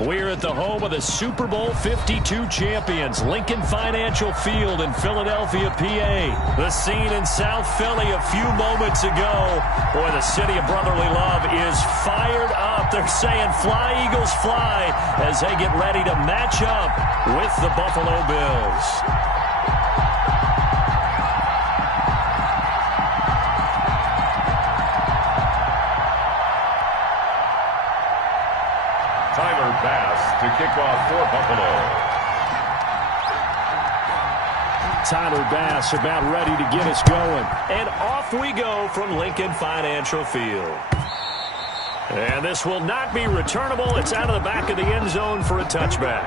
We're at the home of the Super Bowl 52 champions, Lincoln Financial Field in Philadelphia, PA. The scene in South Philly a few moments ago. Boy, the city of brotherly love is fired up. They're saying, "Fly, Eagles, fly," as they get ready to match up with the Buffalo Bills. Pass to kick off for Buffalo. Tyler Bass about ready to get us going. And off we go from Lincoln Financial Field. And this will not be returnable. It's out of the back of the end zone for a touchback.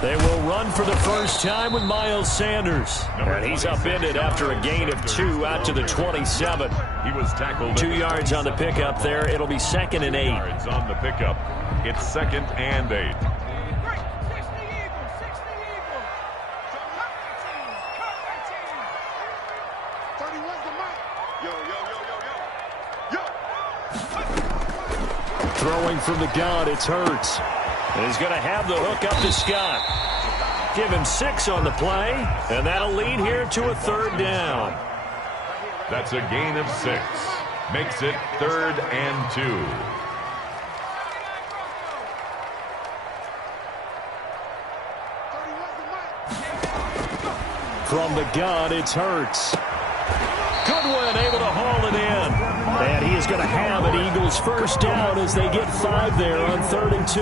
They will run for the first time with Miles Sanders. And he's upended after a gain of 2 out to the 27. He was tackled. 2 yards on the pickup there. It'll be 2nd and 8. Yards on the pickup. It's 2nd and 8. Throwing from the gun, it's Hurts. And he's going to have the hook up to Scott. Give him 6 on the play, and that'll lead here to a 3rd down. That's a gain of 6. Makes it 3rd and 2. From the gun, it's Hurts. Goodwin able to haul it in. And he is going to have an Eagles first down as they get 5 there on 3rd and 2.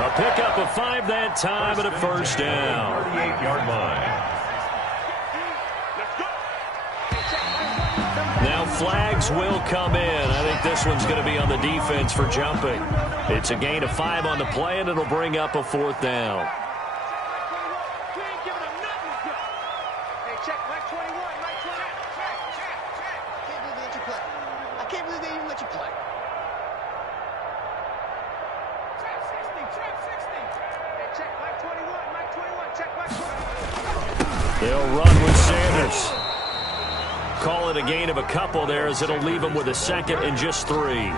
A pickup of 5 that time and a first down. 38-yard line. Now flags will come in. I think this one's going to be on the defense for jumping. It's a gain of 5 on the play, and it'll bring up a 4th down. They'll run with Sanders. Call it a gain of a couple there as it'll leave them with a 2nd and just 3.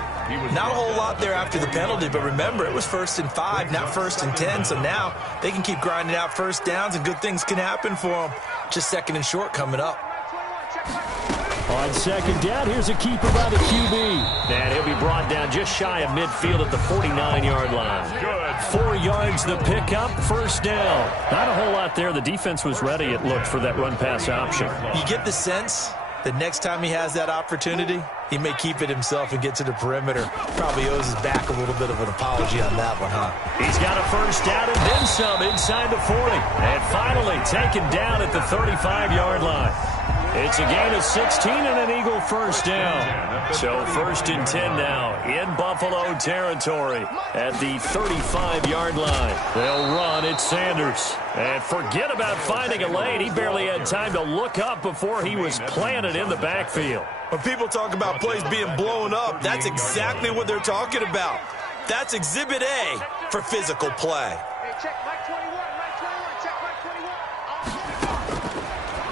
Not a whole lot there after the penalty, but remember, it was 1st and 5, not 1st and 10, so now they can keep grinding out first downs and good things can happen for them. Just 2nd and short coming up. On 2nd down, here's a keeper by the QB. And he'll be brought down just shy of midfield at the 49-yard line. Good. 4 yards the pickup, first down. Not a whole lot there. The defense was ready, it looked, for that run-pass option. You get the sense that next time he has that opportunity, he may keep it himself and get to the perimeter. Probably owes his back a little bit of an apology on that one, huh? He's got a first down and then some inside the 40. And finally taken down at the 35-yard line. It's a gain of 16 and an Eagle first down. So 1st and 10 now in Buffalo territory at the 35-yard line. They'll run. It's Sanders. And forget about finding a lane. He barely had time to look up before he was planted in the backfield. When people talk about plays being blown up, that's exactly what they're talking about. That's Exhibit A for physical play.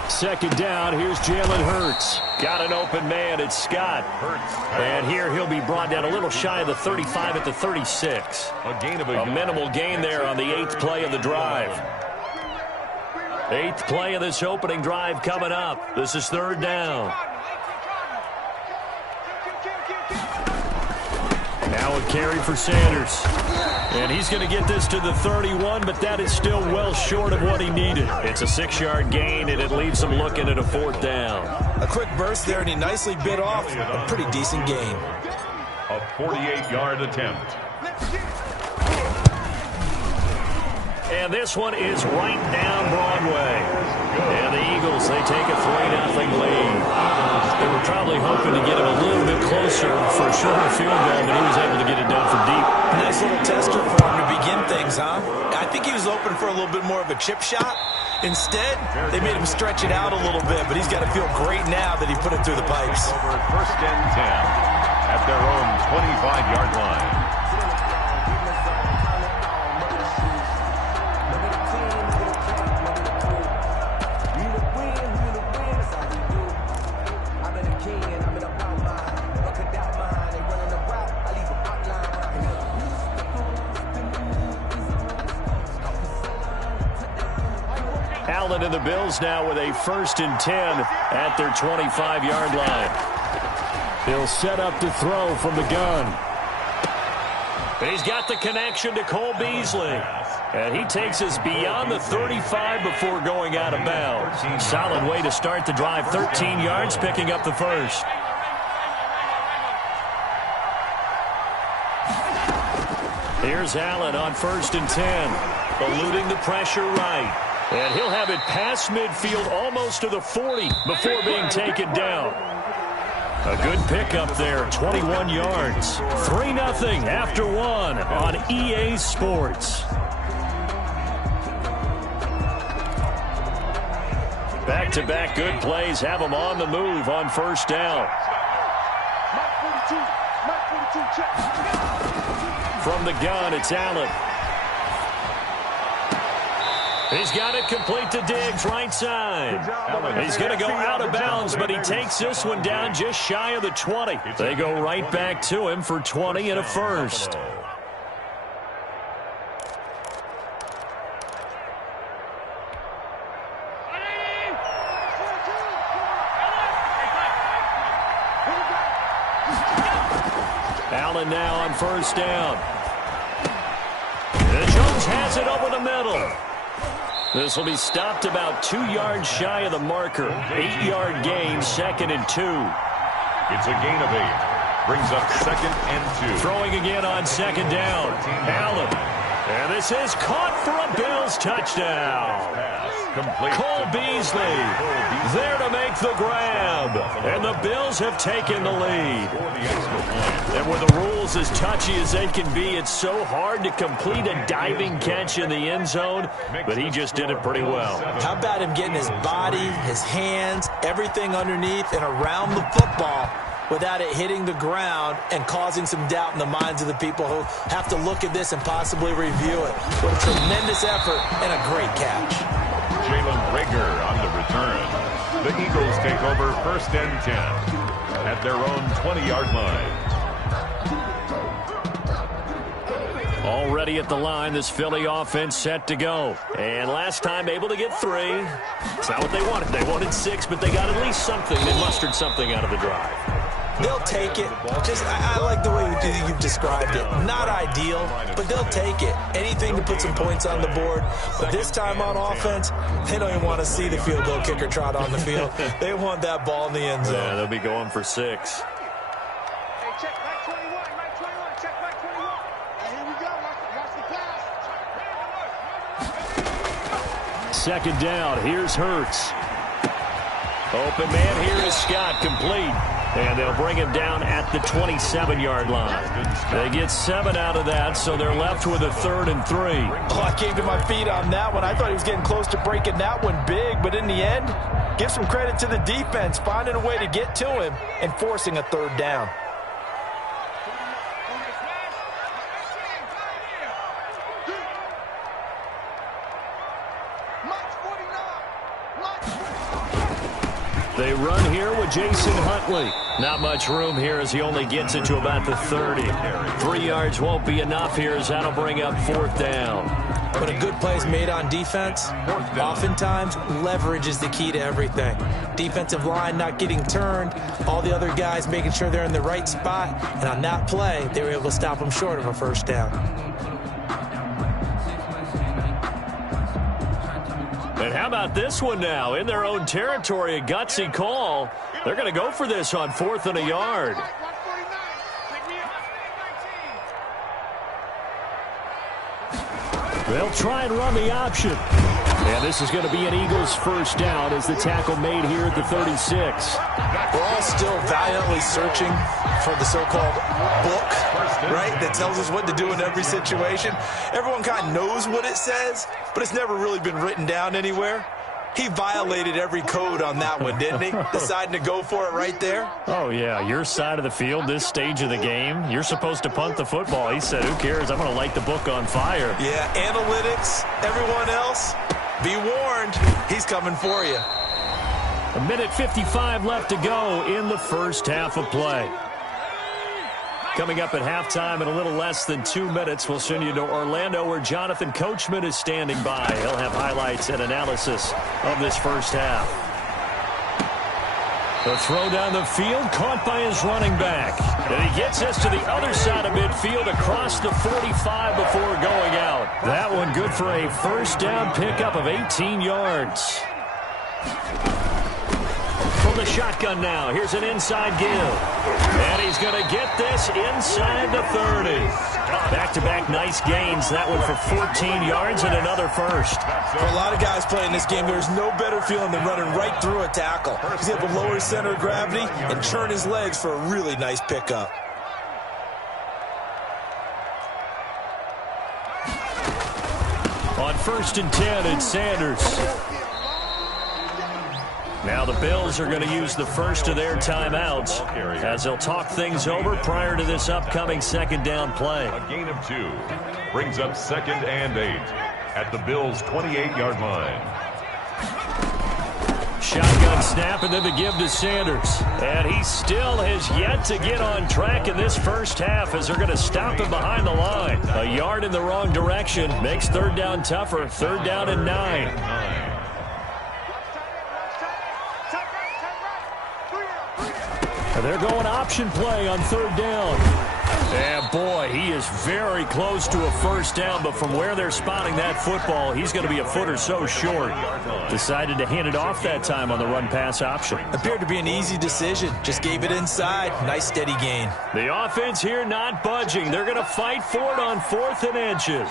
2nd down, here's Jalen Hurts. Got an open man, it's Scott. And here he'll be brought down a little shy of the 35 at the 36. A minimal gain there on the 8th play of the drive. 8th play of this opening drive coming up. This is 3rd down. Now a carry for Sanders. And he's going to get this to the 31, but that is still well short of what he needed. It's a 6-yard gain, and it leaves him looking at a 4th down. A quick burst there, and he nicely bit off a pretty decent gain. A 48-yard attempt. And this one is right down Broadway. And the Eagles, they take a 3-0 lead. They were probably hoping to get him a little bit closer for a shorter field goal, but he was able to get it done from deep. Nice little tester for him to begin things, huh? I think he was open for a little bit more of a chip shot. Instead, they made him stretch it out a little bit, but he's got to feel great now that he put it through the pipes. Over first and 10 at their own 25-yard line. Allen and the Bills now with a 1st and 10 at their 25-yard line. He'll set up to throw from the gun. He's got the connection to Cole Beasley. And he takes us beyond the 35 before going out of bounds. Solid way to start the drive. 13 yards, picking up the first. Here's Allen on 1st and 10. Eluding the pressure right. And he'll have it past midfield almost to the 40 before being taken down. A good pickup there, 21 yards. 3-0 after one on EA Sports. Back-to-back good plays have them on the move on 1st down. From the gun, it's Allen. He's got it complete to Diggs, right side. He's going to go out of bounds, but he takes this one down just shy of the 20. They go right back to him for 20 and a first. Allen now on 1st down. And Jones has it over the middle. This will be stopped about 2 yards shy of the marker. 8-yard gain, 2nd and 2. It's a gain of 8. Brings up 2nd and 2. Throwing again on 2nd down. Allen. And this is caught for a Bills touchdown. Cole Beasley there to make the grab. And the Bills have taken the lead. And with the rules as touchy as they can be, it's so hard to complete a diving catch in the end zone, but he just did it pretty well. How about him getting his body, his hands, everything underneath and around the football without it hitting the ground and causing some doubt in the minds of the people who have to look at this and possibly review it. What a tremendous effort and a great catch. Jalen Rager on the return. The Eagles take over 1st and 10 at their own 20-yard line. Already at the line, this Philly offense set to go. And last time able to get 3. It's not what they wanted. They wanted 6, but they got at least something. They mustered something out of the drive. They'll take it. I like the way you've described it. Not ideal, but they'll take it. Anything to put some points on the board. But this time on offense, they don't even want to see the field goal kicker trot on the field. They want that ball in the end zone. Yeah, they'll be going for 6. Second down, here's Hurts. Open man, here is Scott, complete. And they'll bring him down at the 27-yard line. They get 7 out of that, so they're left with a 3rd and 3. Oh, I came to my feet on that one. I thought he was getting close to breaking that one big, but in the end, give some credit to the defense, finding a way to get to him and forcing a 3rd down. They run here with Jason Huntley. Not much room here as he only gets it to about the 30. 3 yards won't be enough here as that'll bring up 4th down. But a good play's made on defense, oftentimes leverage is the key to everything. Defensive line not getting turned, all the other guys making sure they're in the right spot, and on that play, they were able to stop them short of a 1st down. And how about this one now? In their own territory, a gutsy call. They're going to go for this on 4th and a yard. They'll try and run the option. And this is going to be an Eagles first down as the tackle made here at the 36. We're all still valiantly searching for the so-called book, right, that tells us what to do in every situation. Everyone kind of knows what it says, but it's never really been written down anywhere. He violated every code on that one, didn't he? Deciding to go for it right there. Oh, yeah, your side of the field, this stage of the game, you're supposed to punt the football. He said, who cares? I'm going to light the book on fire. Yeah, analytics, everyone else, be warned, he's coming for you. 1:55 left to go in the first half of play. Coming up at halftime in a little less than 2 minutes, we'll send you to Orlando where Jonathan Coachman is standing by. He'll have highlights and analysis of this first half. The throw down the field, caught by his running back. And he gets us to the other side of midfield across the 45 before going out. That one good for a first down pickup of 18 yards. From the shotgun now, here's an inside give. And he's going to get this inside the 30. Back-to-back nice gains. That one for 14 yards and another first. For a lot of guys playing this game, there's no better feeling than running right through a tackle. He's able to lower his center of gravity and turn his legs for a really nice pickup. On 1st and 10, it's Sanders. Now the Bills are going to use the first of their timeouts as they'll talk things over prior to this upcoming second down play. A gain of 2 brings up 2nd and 8 at the Bills' 28-yard line. Shotgun snap and then the give to Sanders. And he still has yet to get on track in this first half as they're going to stop him behind the line. A yard in the wrong direction makes third down tougher. 3rd down and 9. They're going option play on 3rd down. And boy, he is very close to a first down, but from where they're spotting that football, he's going to be a foot or so short. Decided to hand it off that time on the run-pass option. Appeared to be an easy decision. Just gave it inside. Nice steady gain. The offense here not budging. They're going to fight for it on 4th and inches.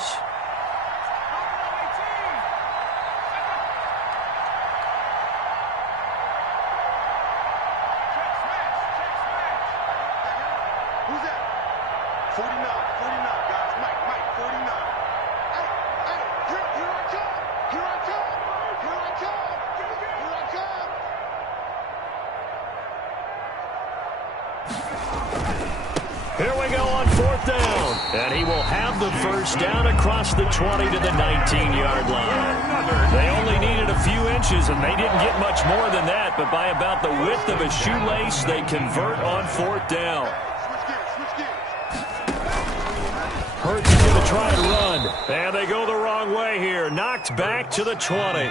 Here we go on 4th down. And he will have the first down across the 20 to the 19-yard line. They only needed a few inches, and they didn't get much more than that. But by about the width of a shoelace, they convert on 4th down. Hurts is going to try and run. And they go the wrong way here. Knocked back to the 20.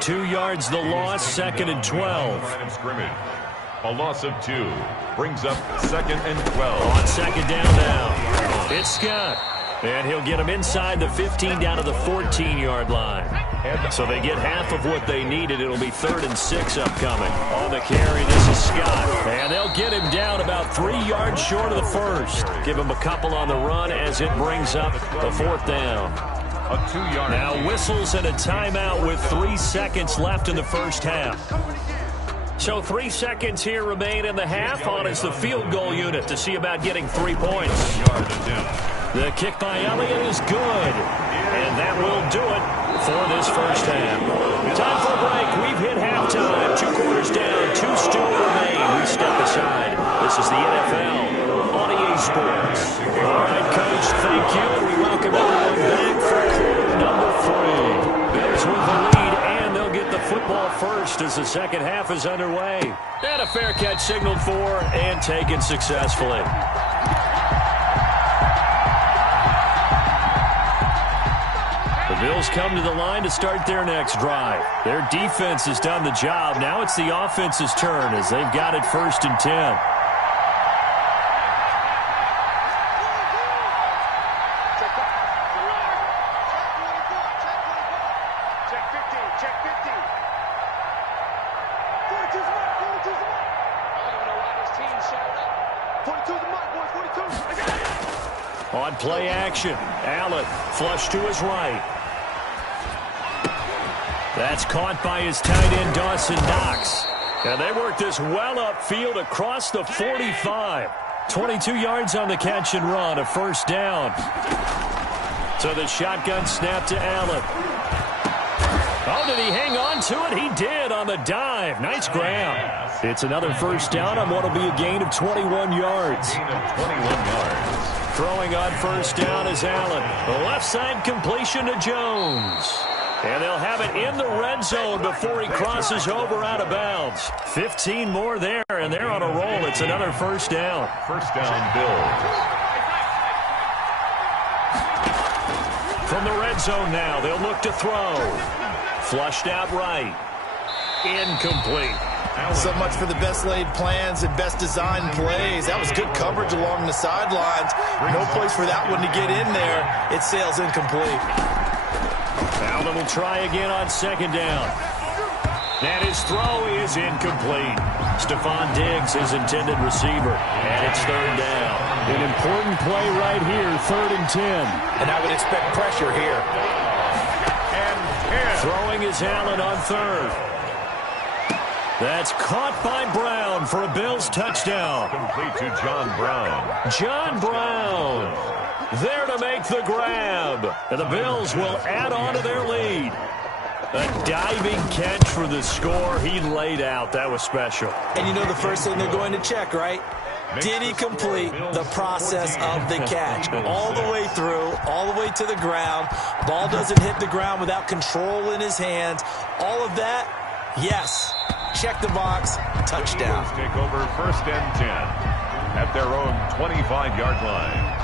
2 yards the loss, 2nd and 12. A loss of 2 brings up 2nd and 12. On 2nd down now, it's Scott. And he'll get him inside the 15 down to the 14-yard line. So they get half of what they needed. It'll be 3rd and 6 upcoming. On the carry, this is Scott. And they'll get him down about 3 yards short of the first. Give him a couple on the run as it brings up the 4th down. A 2-yard. Now whistles and a timeout with 3 seconds left in the first half. So 3 seconds here remain in the half on as the field goal unit to see about getting 3 points. The kick by Elliott is good. And that will do it for this first half. Time for a break. We've hit halftime. 2 quarters down. 2 still remain. We step aside. This is the NFL on EA Sports. All right, Coach, thank you. We welcome everyone back for quarter number 3. Bills with the lead, and they'll get the football first as the second half is underway. And a fair catch signaled for and taken successfully. The Bills come to the line to start their next drive. Their defense has done the job. Now it's the offense's turn as they've got it 1st and 10. On play action, Allen flush to his right. That's caught by his tight end, Dawson Knox. And they work this well upfield across the 45. 22 yards on the catch and run, a first down. So the shotgun snap to Allen. Oh, did he hang on to it? He did on the dive. Nice grab. It's another first down on what will be a gain of 21 yards. Gain of 21 yards. Throwing on first down is Allen. The left side completion to Jones. And they'll have it in the red zone before he crosses over out of bounds. 15 more there, and they're on a roll. It's another first down. First down, Bills. From the red zone now, they'll look to throw. Flushed out right. Incomplete. So much for the best laid plans and best designed plays. That was good coverage along the sidelines. No place for that one to get in there. It sails incomplete. Allen will try again on second down. And his throw is incomplete. Stephon Diggs, his intended receiver. And it's third down. An important play right here, 3rd and 10. And I would expect pressure here. And throwing is Allen on third. That's caught by Brown for a Bills touchdown. Complete to John Brown. John Brown there to make the grab. And the Bills will add on to their lead. A diving catch for the score. He laid out. That was special. And you know the first thing they're going to check, right? Did he complete the process of the catch? All the way through, all the way to the ground. Ball doesn't hit the ground without control in his hands. All of that, yes. Check the box. Touchdown. Eagles take over 1st and 10 at their own 25-yard line.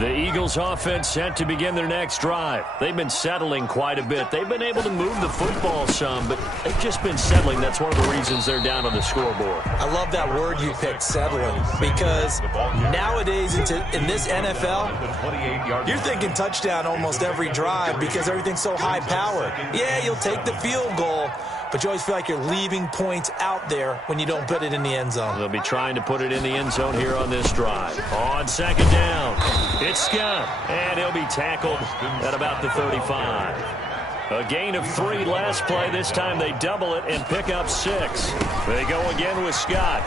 The Eagles offense set to begin their next drive. They've been settling quite a bit. They've been able to move the football some, but they've just been settling. That's one of the reasons they're down on the scoreboard. I love that word you picked, settling, because nowadays in this NFL, you're thinking touchdown almost every drive because everything's so high-powered. Yeah, you'll take the field goal, but you always feel like you're leaving points out there when you don't put it in the end zone. They'll be trying to put it in the end zone here on this drive. On second down, it's Scott, and he'll be tackled at about the 35. A gain of 3 last play. This time they double it and pick up 6. They go again with Scott.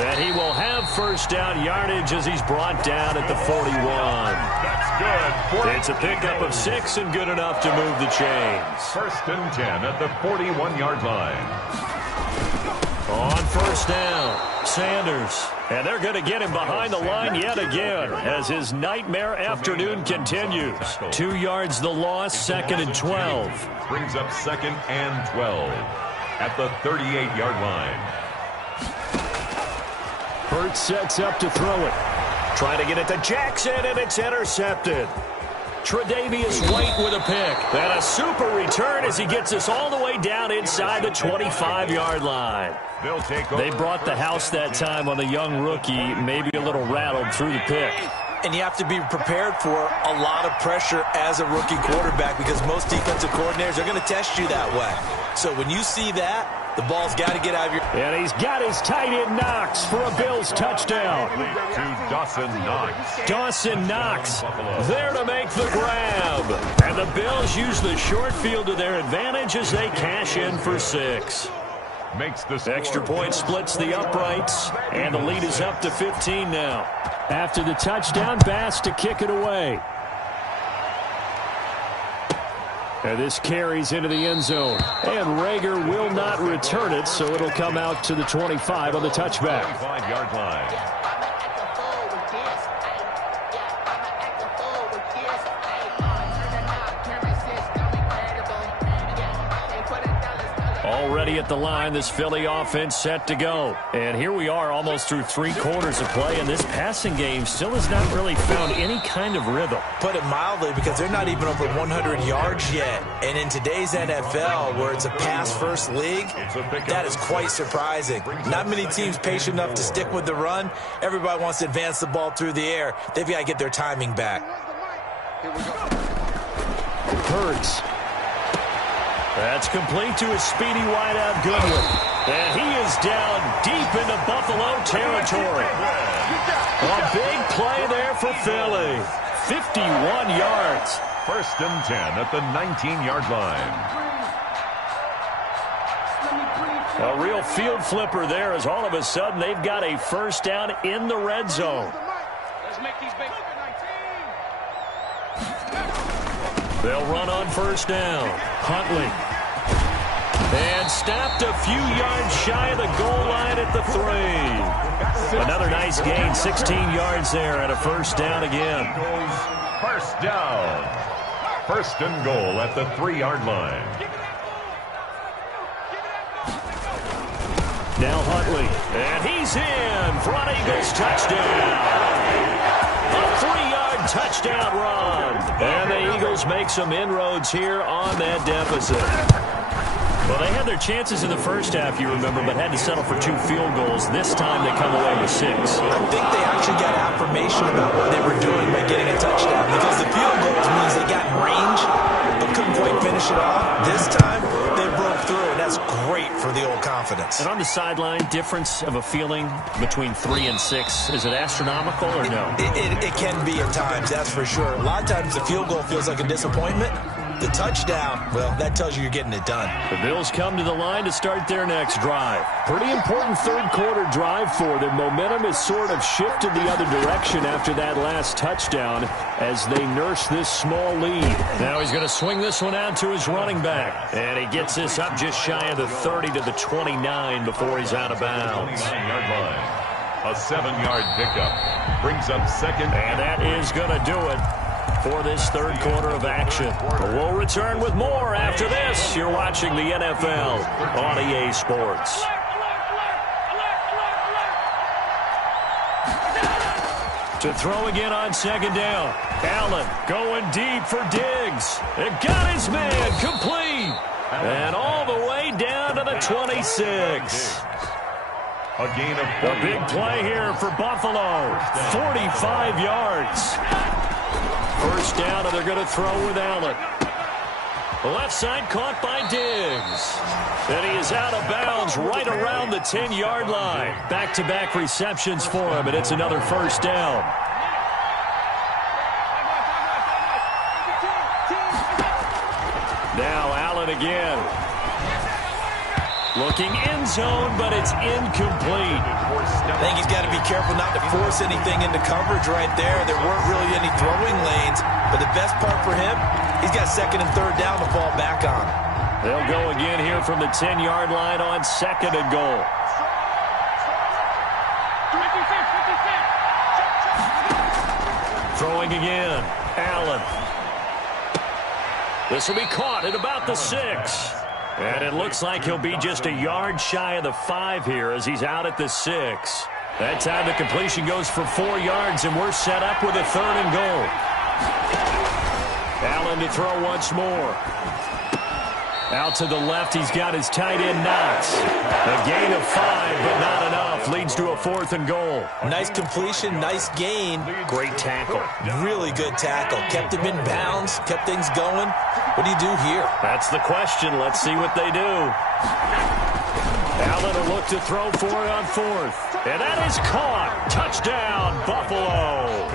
And he will have first down yardage as he's brought down at the 41. That's good. It's a pickup of 6 and good enough to move the chains. 1st and 10 at the 41-yard line. On first down, Sanders. And they're going to get him behind the line yet again as his nightmare afternoon continues. 2 yards the loss, 2nd and 12. Brings up 2nd and 12 at the 38-yard line. Hurt sets up to throw it. Trying to get it to Jackson, and it's intercepted. Tre'Davious White with a pick. And a super return as he gets us all the way down inside the 25-yard line. They brought the house that time on the young rookie, maybe a little rattled through the pick. And you have to be prepared for a lot of pressure as a rookie quarterback because most defensive coordinators are going to test you that way. So when you see that, the ball's got to get out of your... And he's got his tight end Knox for a Bills touchdown. To Dawson Knox. Dawson Knox there to make the grab. And the Bills use the short field to their advantage as they cash in for 6. Makes the score. Extra point splits the uprights, and the lead is up to 15 now. After the touchdown, Bass to kick it away. And this carries into the end zone. And Rager will not return it, so it'll come out to the 25 on the touchback. 25-yard line. Already at the line, this Philly offense set to go. And here we are almost through 3 quarters of play, and this passing game still has not really found any kind of rhythm. Put it mildly, because they're not even over 100 yards yet. And in today's NFL, where it's a pass-first league, that is quite surprising. Not many teams patient enough to stick with the run. Everybody wants to advance the ball through the air. They've got to get their timing back. Hurts. That's complete to his speedy wideout Goodwin. And he is down deep into Buffalo territory. A big play there for Philly. 51 yards. First and 10 at the 19-yard line. A real field flipper there as all of a sudden they've got a first down in the red zone. They'll run on first down. Huntley. And stopped a few yards shy of the goal line at the 3. Another nice gain, 16 yards there and a first down again. First down. First and goal at the 3-yard line. Now Huntley. And he's in for an Eagles touchdown. A 3-yard touchdown run. And the Eagles make some inroads here on that deficit. Well, they had their chances in the first half, you remember, but had to settle for 2 field goals. This time they come away with 6. I think they actually got affirmation about what they were doing by getting a touchdown, because the field goals means they got in range but couldn't quite finish it off. This time they broke through, and that's great for the old confidence. And on the sideline, difference of a feeling between 3 and 6, is it astronomical or no? It can be at times, that's for sure. A lot of times the field goal feels like a disappointment. The touchdown, well, that tells you you're getting it done. The Bills come to the line to start their next drive. Pretty important third-quarter drive for them. Momentum has sort of shifted the other direction after that last touchdown as they nurse this small lead. Now he's going to swing this one out to his running back. And he gets this up just shy of the 30 to the 29 before he's out of bounds. 9-yard line. A 7-yard pickup. Brings up second. And that is going to do it for this third quarter of action. We'll return with more after this. You're watching the NFL on EA Sports. To throw again on second down. Allen going deep for Diggs. It got his man complete. And all the way down to the 26. A gain of 40. A big play here for Buffalo. 45 yards. First down, and they're going to throw with Allen. Left side caught by Diggs. And he is out of bounds right around the 10-yard line. Back-to-back receptions for him, and it's another first down. Now Allen again. Looking end zone, but it's incomplete. I think he's got to be careful not to force anything into coverage right there. There weren't really any throwing lanes, but the best part for him, he's got second and third down to fall back on. They'll go again here from the 10-yard line on second and goal. Throwing again. Allen. This will be caught at about the 6. And it looks like he'll be just a yard shy of the 5 here as he's out at the 6. That time the completion goes for 4 yards, and we're set up with a third and goal. Allen to throw once more. Out to the left, he's got his tight end Knox. A gain of 5, but not enough. Leads to a 4th and goal. Nice completion, nice gain. Great tackle. Really good tackle. Kept him in bounds, kept things going. What do you do here? That's the question. Let's see what they do. Allen will look to throw for it on 4th. And that is caught. Touchdown, Buffalo.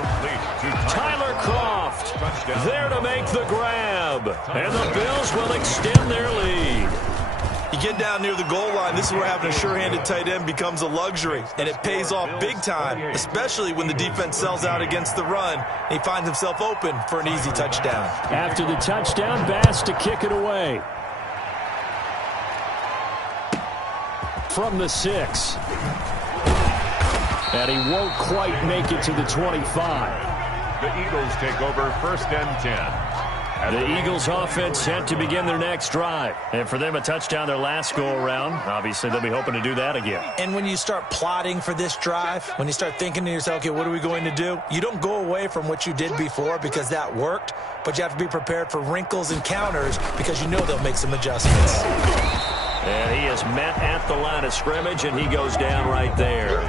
Tyler Kroft there to make the grab. And the Bills will extend their lead. You get down near the goal line, this is where having a sure-handed tight end becomes a luxury. And it pays off big time, especially when the defense sells out against the run. And he finds himself open for an easy touchdown. After the touchdown, Bass to kick it away. From the 6. And he won't quite make it to the 25. The Eagles take over first and 10. The Eagles offense set to begin their next drive. And for them, a touchdown their last go-around. Obviously, they'll be hoping to do that again. And when you start plotting for this drive, when you start thinking to yourself, okay, what are we going to do? You don't go away from what you did before because that worked, but you have to be prepared for wrinkles and counters because you know they'll make some adjustments. And he is met at the line of scrimmage, and he goes down right there.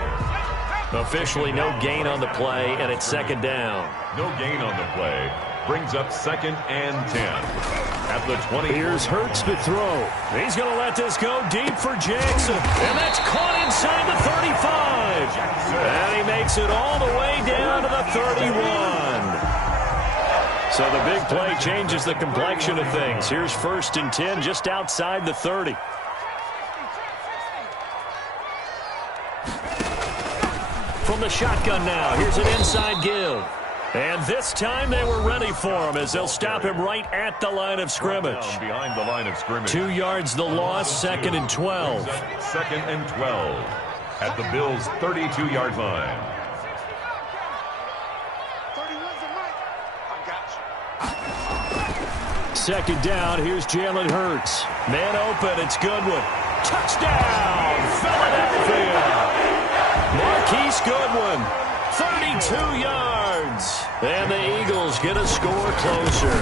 Officially no gain on the play, and it's second down. No gain on the play. Brings up second and 10. At the 20. Here's Hurts to throw. He's going to let this go deep for Jackson. And that's caught inside the 35. And he makes it all the way down to the 31. So the big play changes the complexion of things. Here's 1st and 10 just outside the 30. From the shotgun now, here's an inside give. And this time they were ready for him as they'll stop him right at the line of scrimmage. Behind the line of scrimmage. 2 yards the loss, 2nd and 12. 2nd and 12 at the Bills' 32-yard line. Second down, here's Jalen Hurts. Man open, it's Goodwin. Touchdown, Philadelphia. Marquise Goodwin, 32 yards. And the Eagles get a score closer.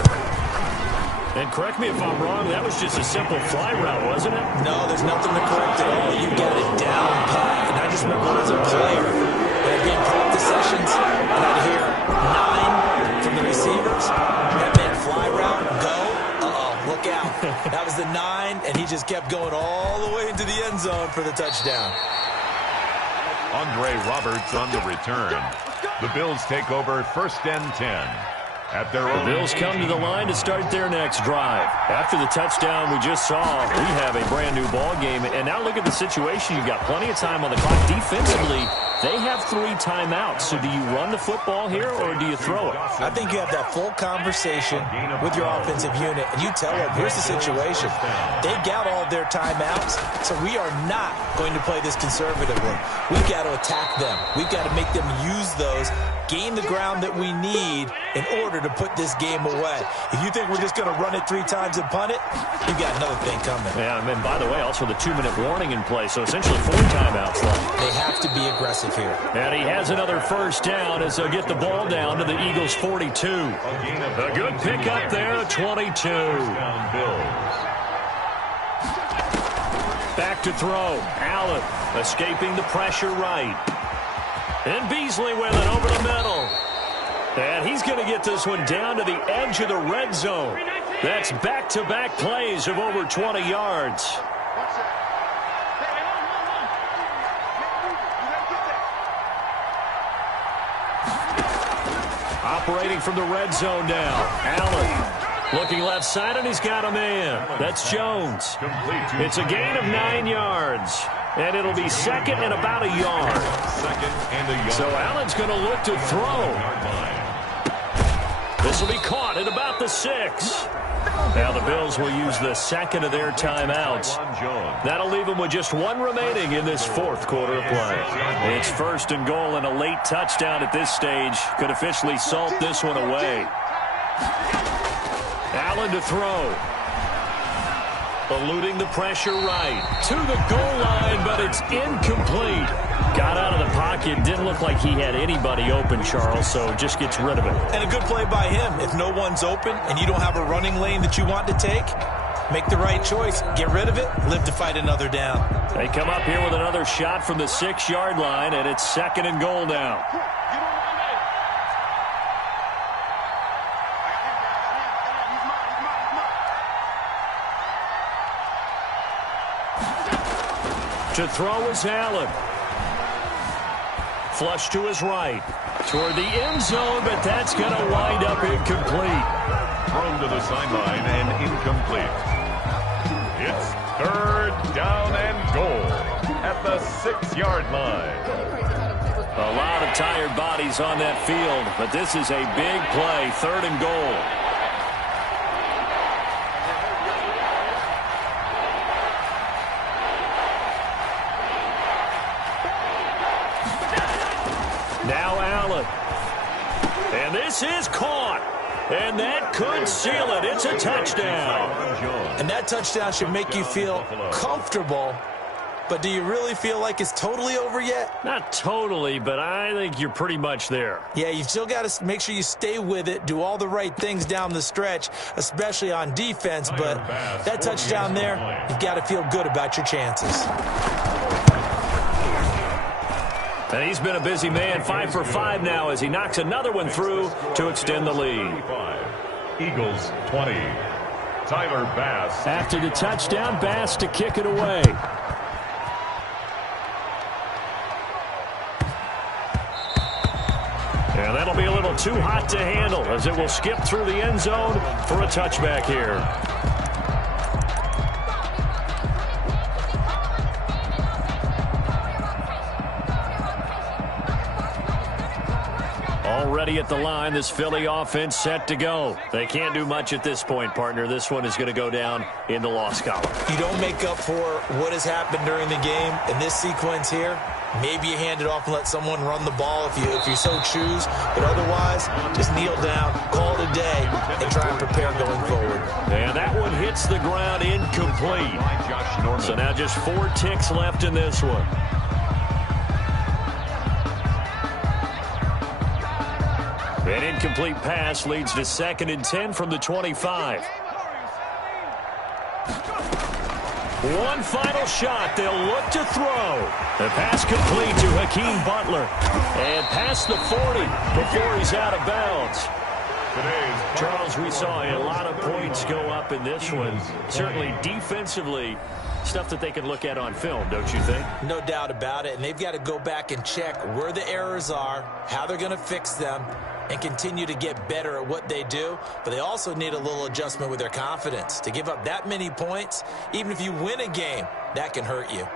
And correct me if I'm wrong, that was just a simple fly route, wasn't it? No, there's nothing to correct at all. You got it down pat. And I just remember as a player, I'd be in practice sessions, and I'd hear 9 from the receivers. That meant fly route, go. Look out. That was the 9, and he just kept going all the way into the end zone for the touchdown. Andre Roberts on the return. The Bills take over 1st and 10. At their the Bills come to the line to start their next drive. After the touchdown we just saw, we have a brand-new ball game. And now look at the situation. You've got plenty of time on the clock. Defensively, they have 3 timeouts. So do you run the football here or do you throw it? I think you have that full conversation with your offensive unit, and you tell them, here's the situation. They've got all their timeouts, so we are not going to play this conservatively. We've got to attack them. We've got to make them use those, gain the ground that we need in order to put this game away. If you think we're just going to run it 3 times and punt it, you've got another thing coming. Yeah, and by the way, also the 2-minute warning in play, so essentially 4 timeouts left. They have to be aggressive here. And he has another 1st down as they'll get the ball down to the Eagles' 42. A good pickup there, 22. Back to throw. Allen escaping the pressure right. And Beasley with it over the middle. And he's going to get this one down to the edge of the red zone. That's back-to-back plays of over 20 yards. Operating from the red zone now. Allen looking left side, and he's got a man. That's Jones. It's a gain of 9 yards. And it'll be 2nd and about a yard. So Allen's going to look to throw. This will be caught at about the 6. Now the Bills will use the 2nd of their timeouts. That'll leave them with just 1 remaining in this 4th quarter of play. It's 1st and goal, and a late touchdown at this stage could officially salt this one away. Allen to throw. Eluding the pressure right. To the goal line, but it's incomplete. Got out of the pocket. Didn't look like he had anybody open, Charles, so just gets rid of it. And a good play by him. If no one's open and you don't have a running lane that you want to take, make the right choice. Get rid of it. Live to fight another down. They come up here with another shot from the 6-yard line, and it's 2nd and goal now. To throw is Allen. Flush to his right. Toward the end zone, but that's going to wind up incomplete. Thrown to the sideline and incomplete. It's 3rd down and goal at the 6-yard line. A lot of tired bodies on that field, but this is a big play. 3rd and goal. Now Allen. And this is caught. And that could seal it. It's a touchdown. And that touchdown should make you feel comfortable. But do you really feel like it's totally over yet? Not totally, but I think you're pretty much there. Yeah, you still got to make sure you stay with it, do all the right things down the stretch, especially on defense. But that touchdown there, you've got to feel good about your chances. And he's been a busy man, 5 for 5 now as he knocks another one through to extend the lead. Eagles 20. Tyler Bass. After the touchdown, Bass to kick it away. And that'll be a little too hot to handle as it will skip through the end zone for a touchback here. Already at the line, this Philly offense set to go. They can't do much at this point, partner. This one is going to go down in the loss column. You don't make up for what has happened during the game in this sequence here. Maybe you hand it off and let someone run the ball if you so choose. But otherwise, just kneel down, call it a day, and try and prepare going forward. And that one hits the ground incomplete. So now just 4 ticks left in this one. An incomplete pass leads to 2nd and 10 from the 25. One final shot. They'll look to throw. The pass complete to Hakeem Butler. And past the 40 before he's out of bounds. Charles, we saw a lot of points go up in this one. Certainly defensively, stuff that they can look at on film, don't you think? No doubt about it. And they've got to go back and check where the errors are, how they're going to fix them, and continue to get better at what they do. But they also need a little adjustment with their confidence. To give up that many points, even if you win a game, that can hurt you.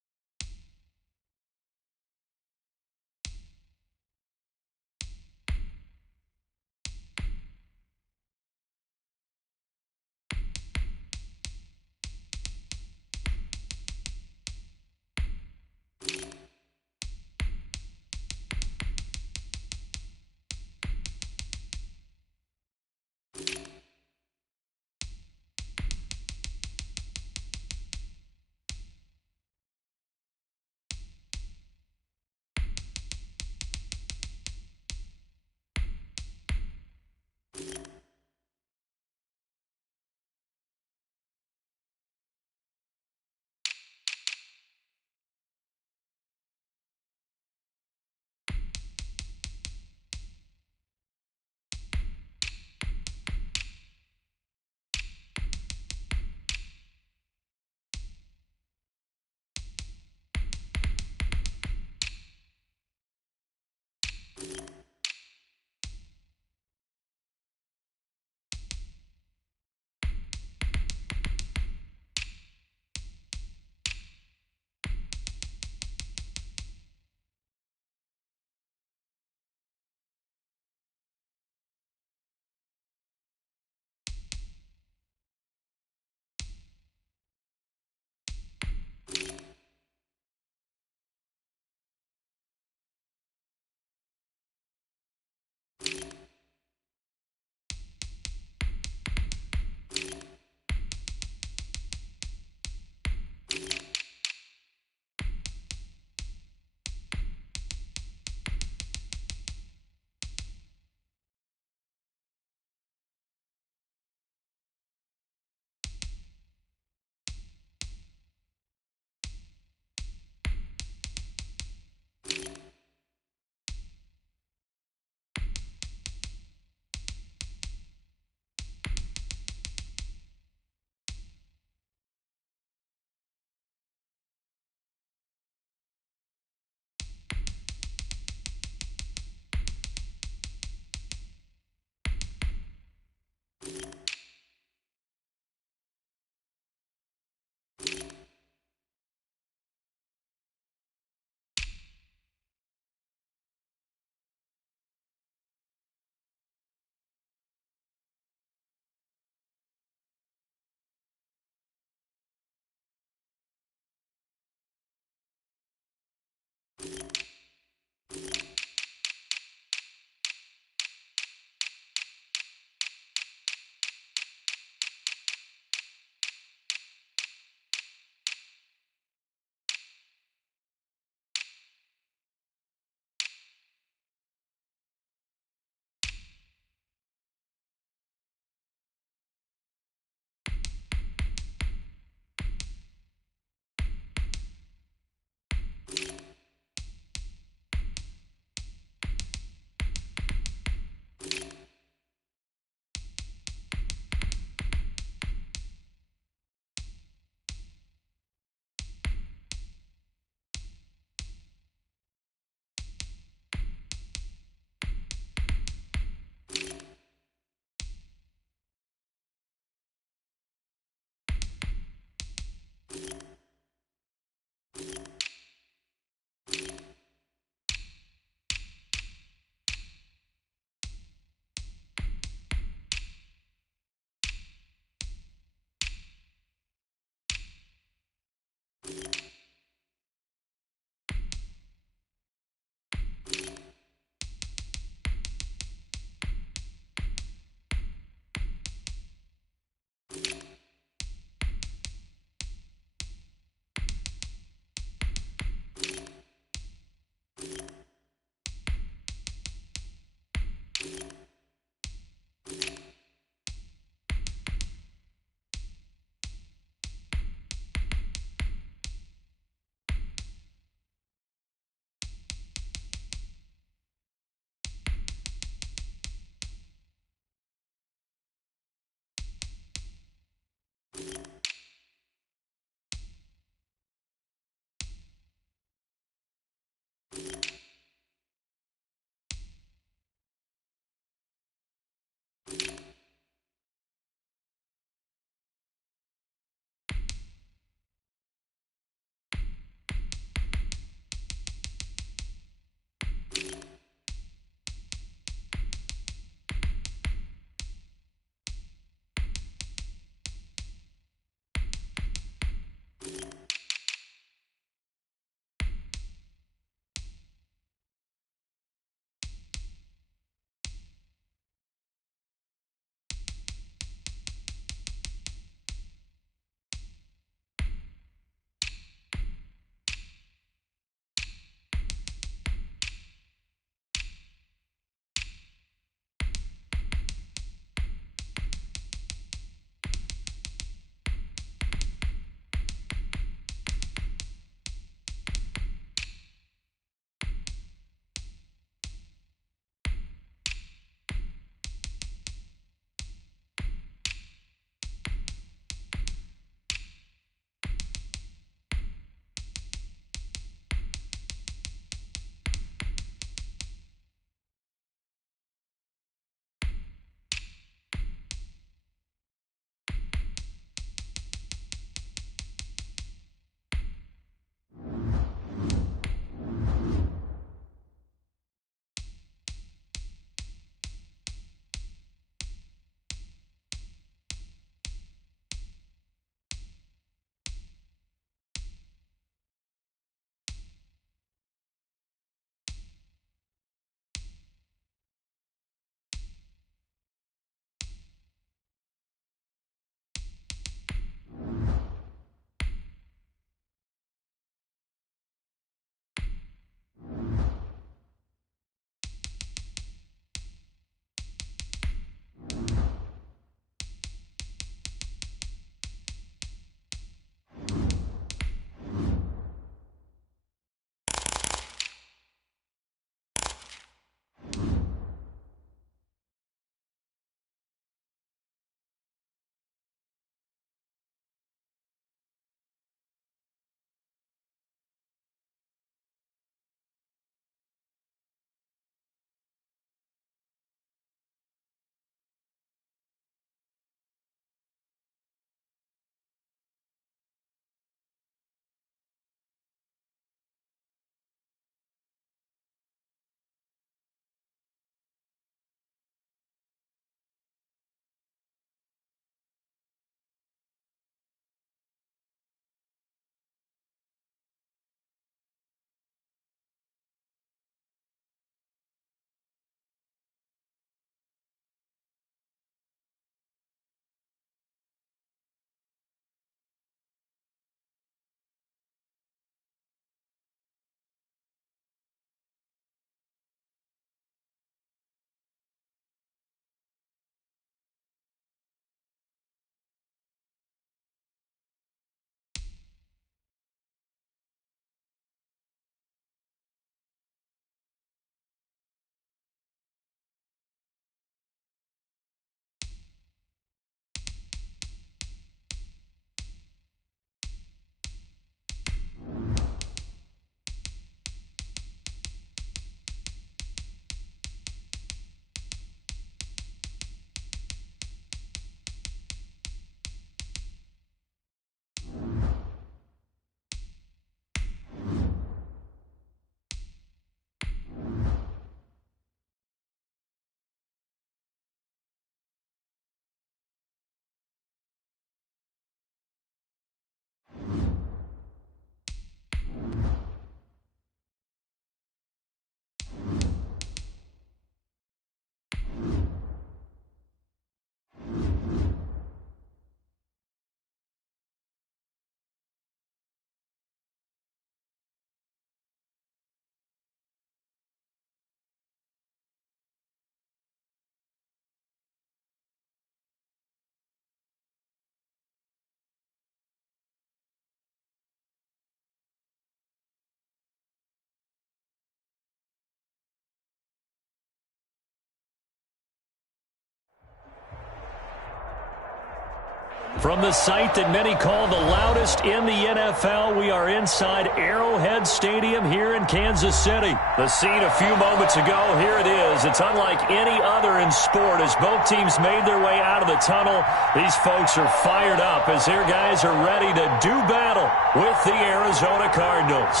From the site that many call the loudest in the NFL, we are inside Arrowhead Stadium here in Kansas City. The scene a few moments ago, here it is. It's unlike any other in sport as both teams made their way out of the tunnel. These folks are fired up as their guys are ready to do battle with the Arizona Cardinals.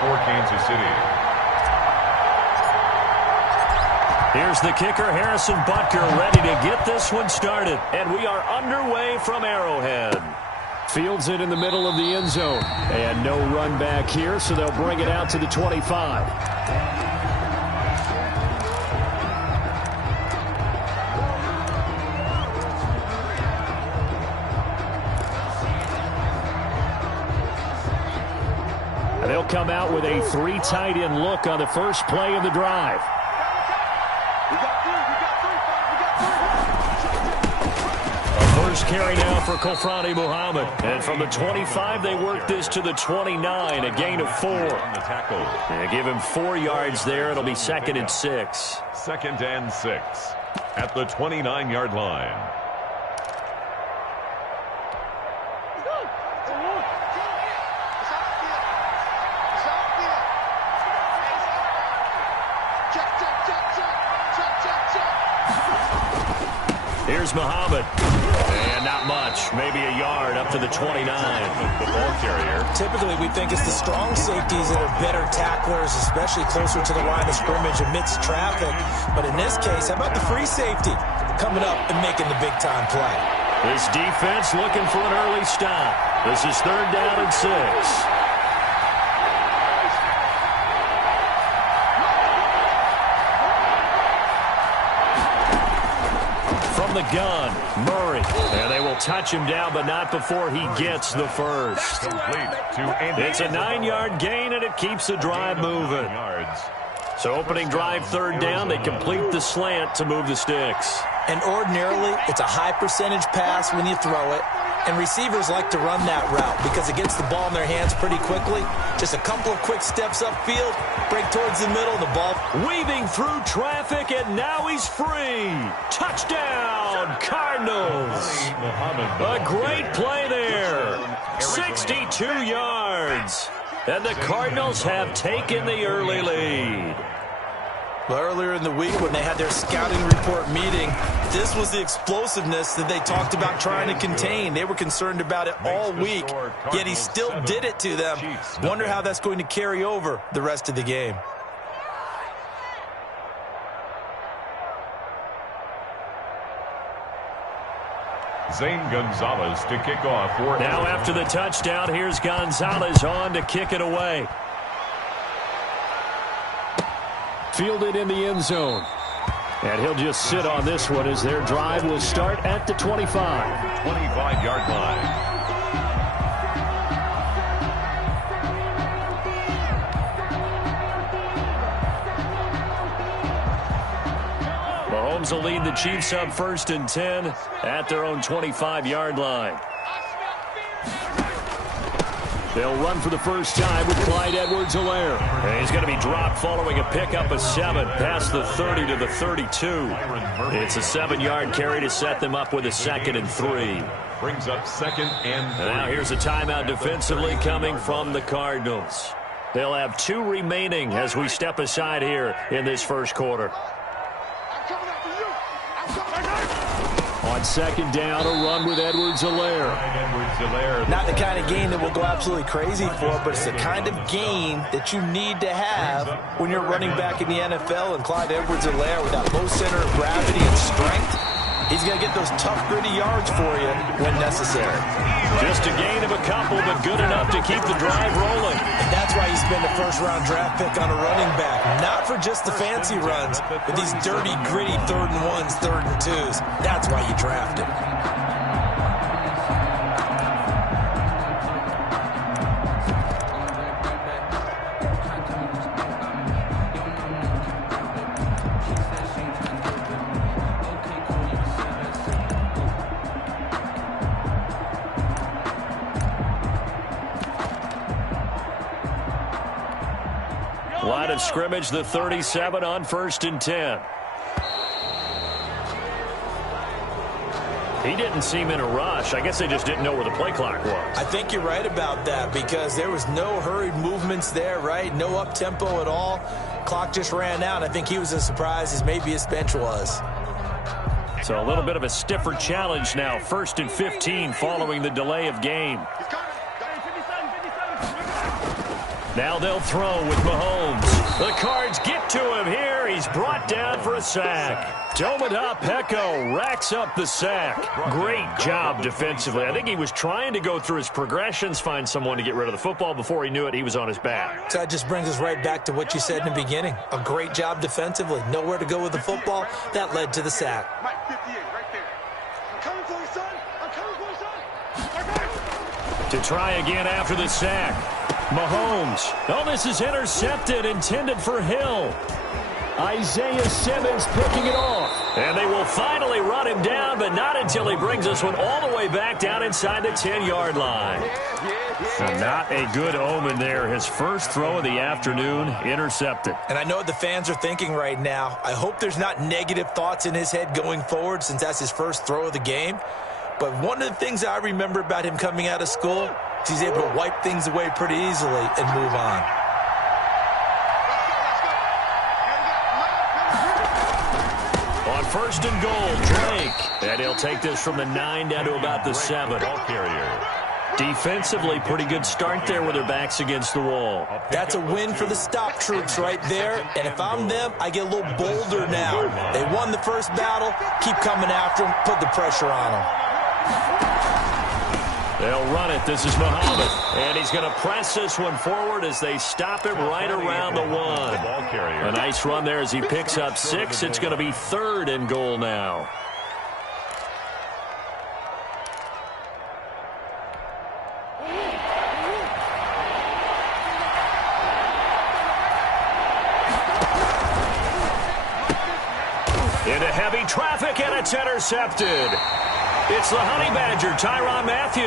For Kansas City. Here's the kicker, Harrison Butker, ready to get this one started. And we are underway from Arrowhead. Fields it in the middle of the end zone. And no run back here, so they'll bring it out to the 25. They'll come out with a 3 tight end look on the first play of the drive. A first carry now for Kofrani Muhammad. And from the 25, they work this to the 29, a gain of 4. They give him 4 yards there. It'll be 2nd and 6. 2nd and 6 at the 29-yard line. Here's Muhammad. And not much. Maybe a yard up to the 29. The ball carrier. Typically, we think it's the strong safeties that are better tacklers, especially closer to the line of scrimmage amidst traffic. But in this case, how about the free safety coming up and making the big-time play? This defense looking for an early stop. This is 3rd down and 6. The gun, Murray, and they will touch him down, but not before he gets the first. It's a 9-yard gain, and it keeps the drive moving. So opening drive 3rd down, they complete the slant to move the sticks. And ordinarily, it's a high percentage pass when you throw it, and receivers like to run that route because it gets the ball in their hands pretty quickly. Just a couple of quick steps upfield, break towards the middle, the ball weaving through traffic, and now he's free. Touchdown, Cardinals. A great play there. 62 yards. And the Cardinals have taken the early lead. Earlier in the week when they had their scouting report meeting, this was the explosiveness that they talked about trying to contain. They were concerned about it all week, yet he still did it to them. Wonder how that's going to carry over the rest of the game. Zane Gonzalez to kick off. Now after the touchdown, here's Gonzalez on to kick it away. Fielded in the end zone. And he'll just sit on this one as their drive will start at the 25. 25-yard line. Mahomes will lead the Chiefs up 1st and 10 at their own 25-yard line. They'll run for the first time with Clyde Edwards-Helaire. And he's going to be dropped following a pickup of 7 past the 30 to the 32. It's a 7-yard carry to set them up with a 2nd and 3. Brings up 2nd and 3. Now here's a timeout defensively coming from the Cardinals. They'll have 2 remaining as we step aside here in this first quarter. On 2nd down, a run with Edwards-Helaire. Not the kind of gain that we'll go absolutely crazy for, but it's the kind of gain that you need to have when you're running back in the NFL. And Clyde Edwards-Helaire, with that low center of gravity and strength, he's going to get those tough, gritty yards for you when necessary. Just a gain of a couple, but good enough to keep the drive rolling. And that's why you spend a first-round draft pick on a running back. Not for just the fancy runs, but these dirty, gritty 3rd and 1s, 3rd and 2s. That's why you draft him. line of scrimmage, the 37 on 1st and 10. He didn't seem in a rush. I guess they just didn't know where the play clock was. I think you're right about that because there was no hurried movements there, right? No up-tempo at all. Clock just ran out. I think he was as surprised as maybe his bench was. So a little bit of a stiffer challenge now. 1st and 15 following the delay of game. Now they'll throw with Mahomes. The Cards get to him here. He's brought down for a sack. Domada Peko racks up the sack. Great job defensively. I think he was trying to go through his progressions, find someone to get rid of the football. Before he knew it, he was on his back. So that just brings us right back to what you said in the beginning. A great job defensively. Nowhere to go with the football. That led to the sack. Mike 58 right there. I'm coming for you, son. I'm coming for you, son. To try again after the sack. Mahomes. Oh, this is intercepted, intended for Hill. Isaiah Simmons picking it off. And they will finally run him down, but not until he brings this one all the way back down inside the 10-yard line. So not a good omen there. His first throw of the afternoon, intercepted. And I know what the fans are thinking right now. I hope there's not negative thoughts in his head going forward since that's his first throw of the game. But one of the things I remember about him coming out of school is he's able to wipe things away pretty easily and move on. On 1st and goal, Drake. And he'll take this from the 9 down to about the 7. Ball carrier. Defensively, pretty good start there with their backs against the wall. That's a win for the stop troops right there. And if I'm them, I get a little bolder now. They won the first battle. Keep coming after them. Put the pressure on them. They'll run it. This is Muhammad. And he's going to press this one forward as they stop him right around the 1. A nice run there as he picks up 6. It's going to be 3rd and goal now. Into heavy traffic, and it's intercepted. It's the Honey Badger, Tyrann Mathieu.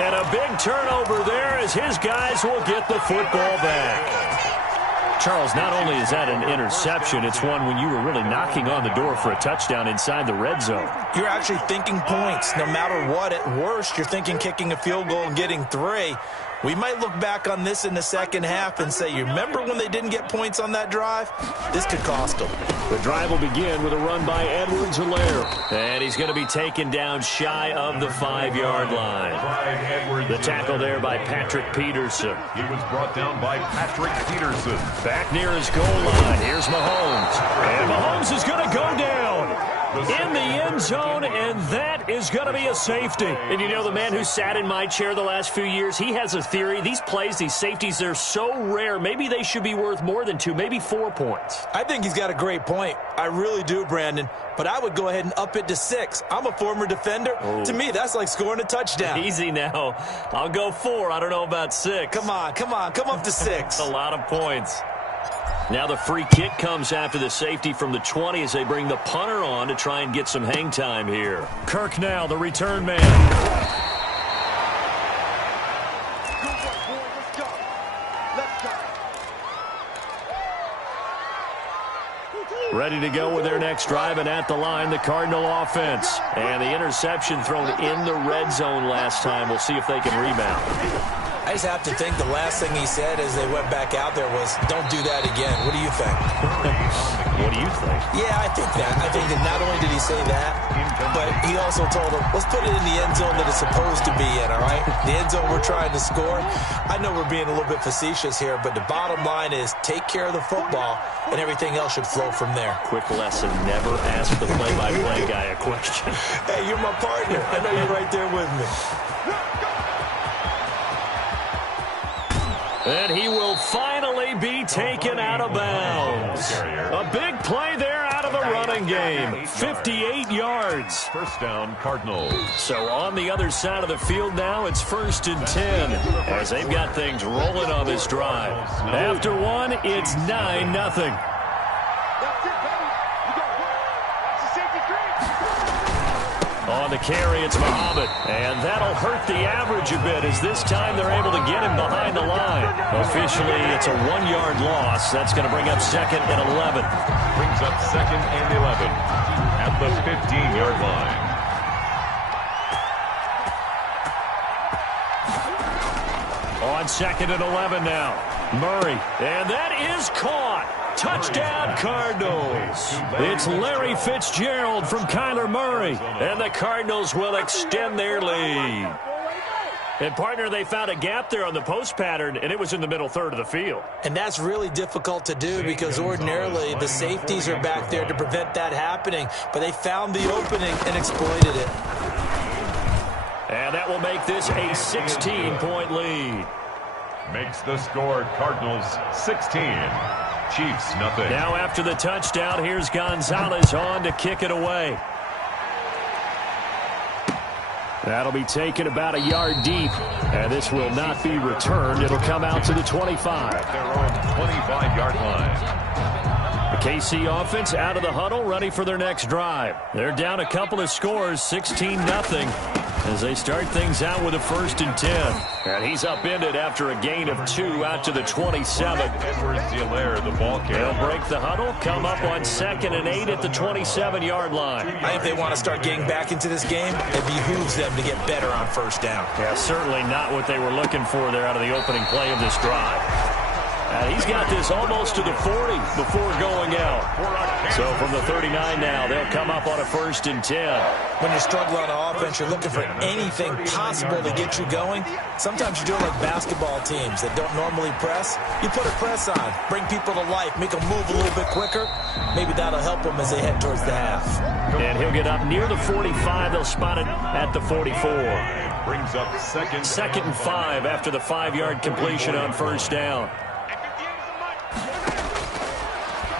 And a big turnover there as his guys will get the football back. Charles, not only is that an interception, it's one when you were really knocking on the door for a touchdown inside the red zone. You're actually thinking points. No matter what, at worst, you're thinking kicking a field goal and getting 3. We might look back on this in the second half and say, you remember when they didn't get points on that drive? This could cost them. The drive will begin with a run by Edwards-Helaire. And he's going to be taken down shy of the 5-yard line. The tackle there by Patrick Peterson. He was brought down by Patrick Peterson. Back near his goal line. Here's Mahomes. And Mahomes is going to go down in the end zone, and that is going to be a safety. And you know, the man who sat in my chair the last few years, he has a theory. These plays, these safeties, they're so rare. Maybe they should be worth more than 2, maybe 4 points. I think he's got a great point. I really do, Brandon. But I would go ahead and up it to 6. I'm a former defender. Oh. To me, that's like scoring a touchdown. Easy now. I'll go 4. I don't know about 6. Come on. Come up to 6. A lot of points. Now the free kick comes after the safety from the 20 as they bring the punter on to try and get some hang time here. Kirk now, the return man. Ready to go with their next drive, and at the line, the Cardinal offense. And the interception thrown in the red zone last time. We'll see if they can rebound. I just have to think the last thing he said as they went back out there was, don't do that again. What do you think? What do you think? Yeah, I think that. I think that not only did he say that, but he also told them, let's put it in the end zone that it's supposed to be in, all right? The end zone we're trying to score. I know we're being a little bit facetious here, but the bottom line is take care of the football, and everything else should flow from there. Quick lesson, never ask the play-by-play guy a question. Hey, you're my partner. I know you're right there with me. And he will finally be taken out of bounds. A big play there out of the running game. 58 yards. First down, Cardinals. So on the other side of the field now, it's 1st and 10 as they've got things rolling on this drive. After 1, it's 9-0. On the carry, it's Muhammad. And that'll hurt the average a bit as this time they're able to get him behind the line. Officially, it's a 1-yard loss. That's going to bring up 2nd and 11. Brings up 2nd and 11 at the 15-yard line. On 2nd and 11 now. Murray. And that is caught. Touchdown, Cardinals. It's Larry Fitzgerald from Kyler Murray. And the Cardinals will extend their lead. And, partner, they found a gap there on the post pattern, and it was in the middle third of the field. And that's really difficult to do because ordinarily the safeties are back there to prevent that happening. But they found the opening and exploited it. And that will make this a 16-point lead. Makes the score Cardinals 16. Chiefs nothing. Now after the touchdown, here's Gonzalez on to kick it away. That'll be taken about a yard deep. And this will not be returned. It'll come out to the 25. At their own 25-yard line. The KC offense out of the huddle, ready for their next drive. They're down a couple of scores, 16-0. As they start things out with a 1st and 10. And he's upended after a gain of 2 out to the 27. Edwards-Helaire, the ball carrier. They'll break the huddle, come up on 2nd and 8 at the 27-yard line. I think they want to start getting back into this game. It behooves them to get better on 1st down. Yeah, certainly not what they were looking for there out of the opening play of this drive. And he's got this almost to the 40 before going out. So from the 39 now, they'll come up on a 1st and 10. When you're struggling on offense, you're looking for anything possible to get you going. Sometimes you do it like basketball teams that don't normally press. You put a press on, bring people to life, make them move a little bit quicker. Maybe that'll help them as they head towards the half. And he'll get up near the 45. They'll spot it at the 44. Brings up 2nd. 2nd and 5 after the 5-yard completion on 1st down.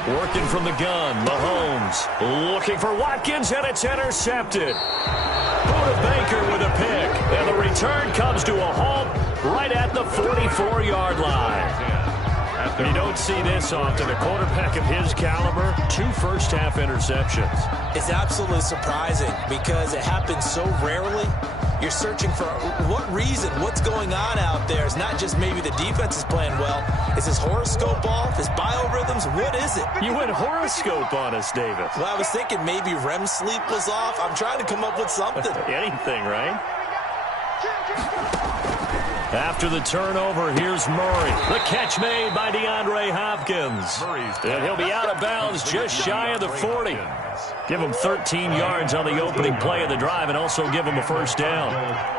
Working from the gun, Mahomes looking for Watkins, and it's intercepted. Buda Baker with a pick, and the return comes to a halt right at the 44-yard line. You don't see this often. A quarterback of his caliber, 2 first-half interceptions. It's absolutely surprising because it happens so rarely. You're searching for what reason, what's going on out there. It's not just maybe the defense is playing well. Is his horoscope off? His biorhythms? What is it? You went horoscope on us, Davis. Well, I was thinking maybe REM sleep was off. I'm trying to come up with something. Anything, right? After the turnover, here's Murray. The catch made by DeAndre Hopkins. And he'll be out of bounds just shy of the 40. Give him 13 yards on the opening play of the drive and also give him a 1st down.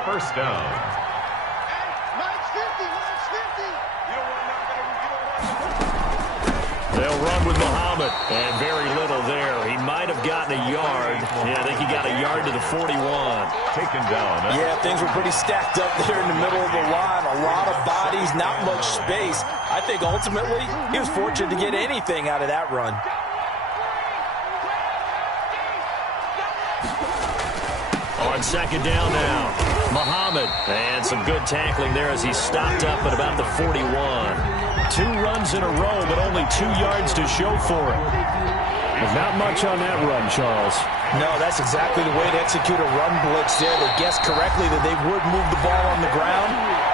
1st down. They'll run with Muhammad, and very little there. He might have gotten a yard. Yeah, I think he got a yard to the 41. Taken down. Yeah, things were pretty stacked up there in the middle of the line. A lot of bodies, not much space. I think ultimately he was fortunate to get anything out of that run. On 2nd down now, Muhammad. And some good tackling there as he stopped up at about the 41. 2 runs in a row, but only 2 yards to show for it. There's not much on that run, Charles. No, that's exactly the way to execute a run blitz there. They guessed correctly that they would move the ball on the ground,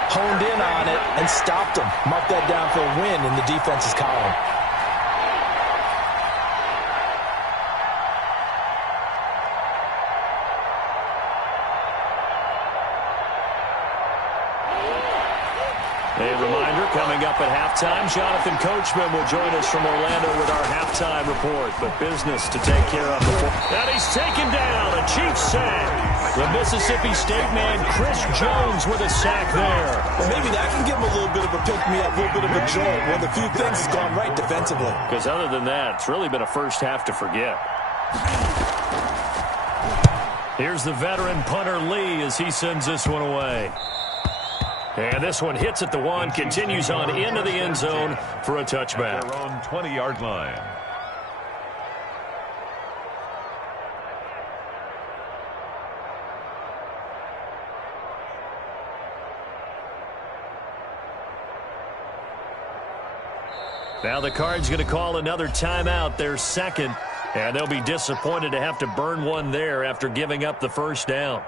honed in on it, and stopped them. Mark that down for a win in the defense's column. A reminder, coming up at halftime, Jonathan Coachman will join us from Orlando with our halftime report. But business to take care of before. And he's taken down, a Chiefs sack. The Mississippi State man, Chris Jones, with a sack there. Well, maybe that can give him a little bit of a pick-me-up, a little bit of a jolt. One of the few things has gone right defensively. Because other than that, it's really been a first half to forget. Here's the veteran punter Lee as he sends this one away. And this one hits at the 1, continues on into the end zone for a touchback. At their own 20-yard line. Now the Cards going to call another timeout, their 2nd. And they'll be disappointed to have to burn one there after giving up the first down.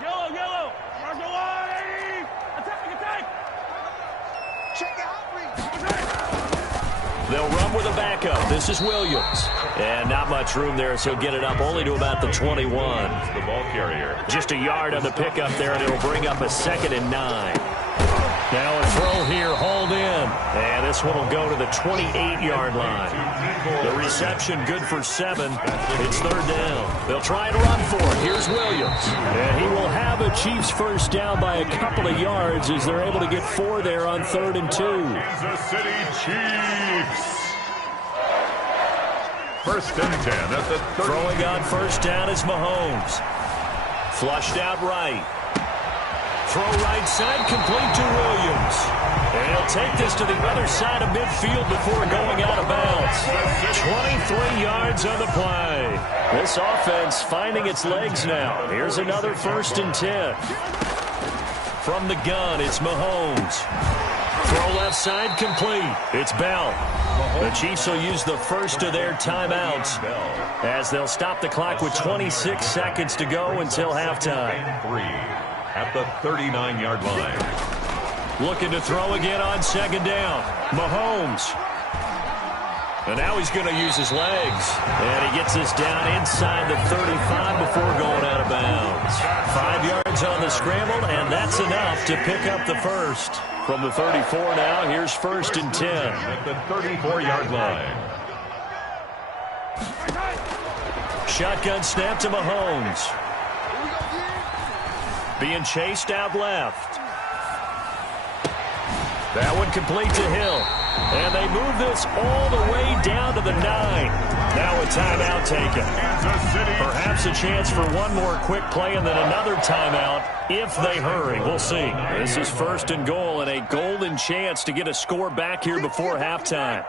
Yellow. Marshall White. Attack. Check out. They'll run with a backup. This is Williams. And not much room there, so get it up only to about the 21. The ball carrier. Just a yard on the pickup there, and it'll bring up a 2nd and 9. Now a throw here, hauled in. And this one will go to the 28-yard line. The reception good for 7. It's 3rd down. They'll try and run for it. Here's Williams. And he will have a Chiefs first down by a couple of yards as they're able to get 4 there on 3rd and 2. Kansas City Chiefs. 1st and 10 at the 30. Throwing on first down is Mahomes. Flushed out right. Throw right side, complete to Williams. And he'll take this to the other side of midfield before going out of bounds. 23 yards on the play. This offense finding its legs now. Here's another 1st and 10. From the gun, it's Mahomes. Throw left side, complete. It's Bell. The Chiefs will use the first of their timeouts as they'll stop the clock with 26 seconds to go until halftime. 3 at the 39-yard line. Looking to throw again on 2nd down. Mahomes. And now he's going to use his legs. And he gets this down inside the 35 before going out of bounds. 5 yards on the scramble, and that's enough to pick up the first. From the 34 now, here's 1st and 10. At the 34-yard line. Shotgun snap to Mahomes. Being chased out left. That one complete to Hill. And they move this all the way down to the 9. Now a timeout taken. Perhaps a chance for one more quick play and then another timeout if they hurry. We'll see. This is 1st and goal and a golden chance to get a score back here before halftime.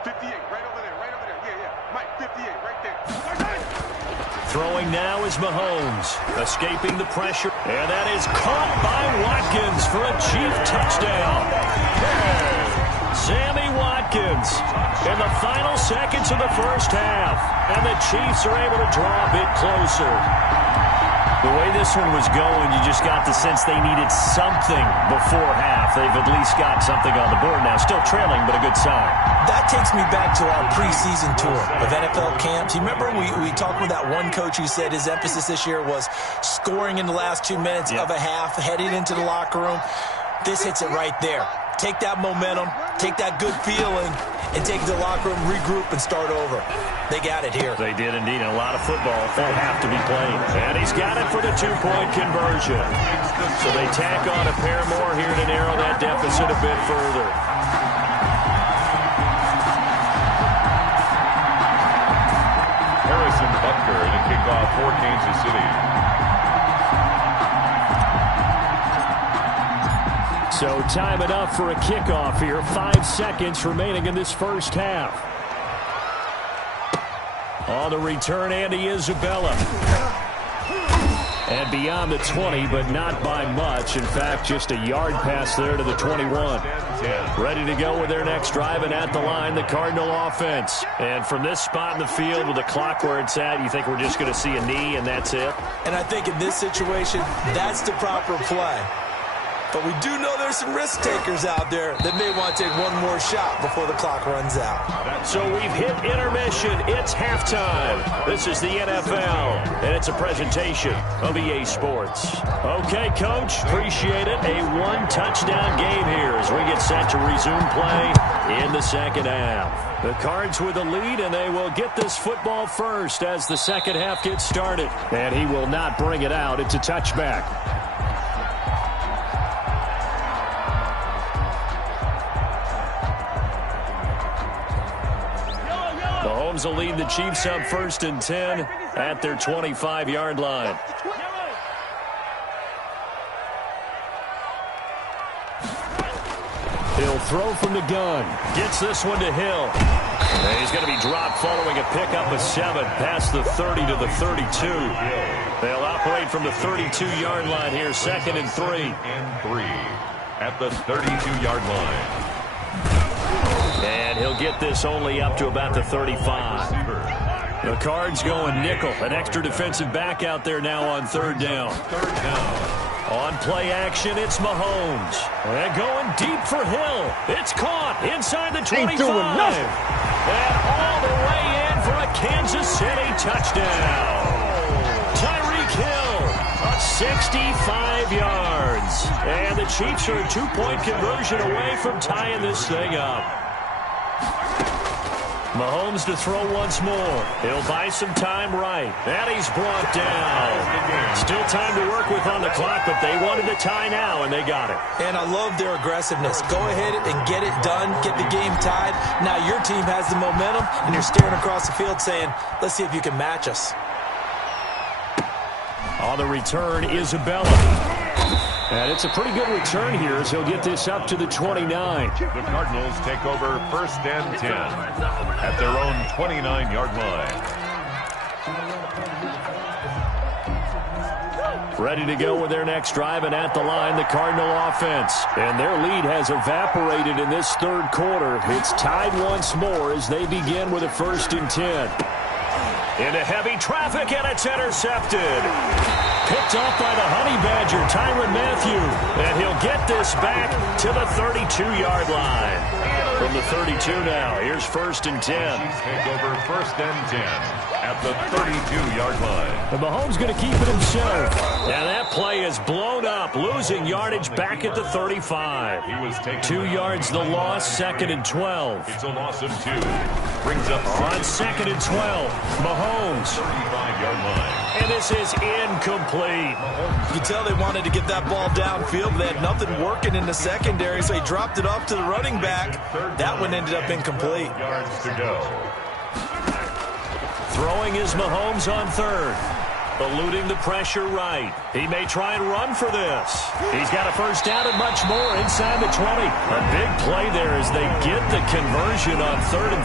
58, right over there. Yeah. Mike, 58, right there. Throwing now is Mahomes, escaping the pressure. And that is caught by Watkins for a Chief touchdown. Sammy Watkins in the final seconds of the first half. And the Chiefs are able to draw a bit closer. The way this one was going, you just got the sense they needed something before half. They've at least got something on the board now. Still trailing, but a good sign. That takes me back to our preseason tour of NFL camps. You remember we talked with that one coach who said his emphasis this year was scoring in the last 2 minutes of a half, heading into the locker room. This hits it right there. Take that momentum, take that good feeling, and take it to the locker room, regroup, and start over. They got it here. They did indeed, and a lot of football will have to be played. And he's got it for the two-point conversion. So they tack on a pair more here to narrow that deficit a bit further. Harrison Butker to kick off for Kansas City. So time enough for a kickoff here. 5 seconds remaining in this first half. On the return, Andy Isabella. And beyond the 20, but not by much. In fact, just a yard pass there to the 21. Ready to go with their next drive, and at the line, the Cardinal offense. And from this spot in the field with the clock where it's at, you think we're just going to see a knee and that's it? And I think in this situation, that's the proper play. But we do know there's some risk takers out there that may want to take one more shot before the clock runs out. So we've hit intermission. It's halftime. This is the NFL, and it's a presentation of EA Sports. Okay, Coach, appreciate it. A one-touchdown game here as we get set to resume play in the second half. The Cards with the lead, and they will get this football first as the second half gets started. And he will not bring it out. It's a touchback. Mahomes will lead the Chiefs up 1st and 10 at their 25-yard line. He'll throw from the gun. Gets this one to Hill. And he's going to be dropped following a pickup of 7 past the 30 to the 32. They'll operate from the 32-yard line here, 2nd and 3. And 3 at the 32-yard line. And he'll get this only up to about the 35. The Cards going nickel. An extra defensive back out there now on 3rd down. On play action, it's Mahomes. And going deep for Hill. It's caught inside the 25. And all the way in for a Kansas City touchdown. Tyreek Hill, 65 yards. And the Chiefs are a 2-point conversion away from tying this thing up. Mahomes to throw once more. He'll buy some time right. And he's brought down. Still time to work with on the clock, but they wanted the tie now, and they got it. And I love their aggressiveness. Go ahead and get it done. Get the game tied. Now your team has the momentum, and you're staring across the field saying, let's see if you can match us. On the return, Isabella. And it's a pretty good return here as he'll get this up to the 29. The Cardinals take over 1st and 10 at their own 29-yard line. Ready to go with their next drive, and at the line, the Cardinal offense. And their lead has evaporated in this 3rd quarter. It's tied once more as they begin with a 1st and 10. Into heavy traffic, and it's intercepted. Picked off by the Honey Badger, Tyrann Mathieu. And he'll get this back to the 32-yard line. From the 32 now, here's 1st and 10. Chiefs take over 1st and 10 at the 32-yard line. And Mahomes going to keep it himself. And that play is blown up, losing yardage back at the 35. He was taken 2 yards the loss, 2nd and 12. It's a loss of 2. Brings up on 2nd and 12. Mahomes. 35-yard line. And this is incomplete. You can tell they wanted to get that ball downfield. They had nothing working in the secondary, so he dropped it off to the running back. That one ended up incomplete. Yards to go. Throwing is Mahomes on 3rd. Eluding the pressure right. He may try and run for this. He's got a 1st down and much more inside the 20. A big play there as they get the conversion on 3rd and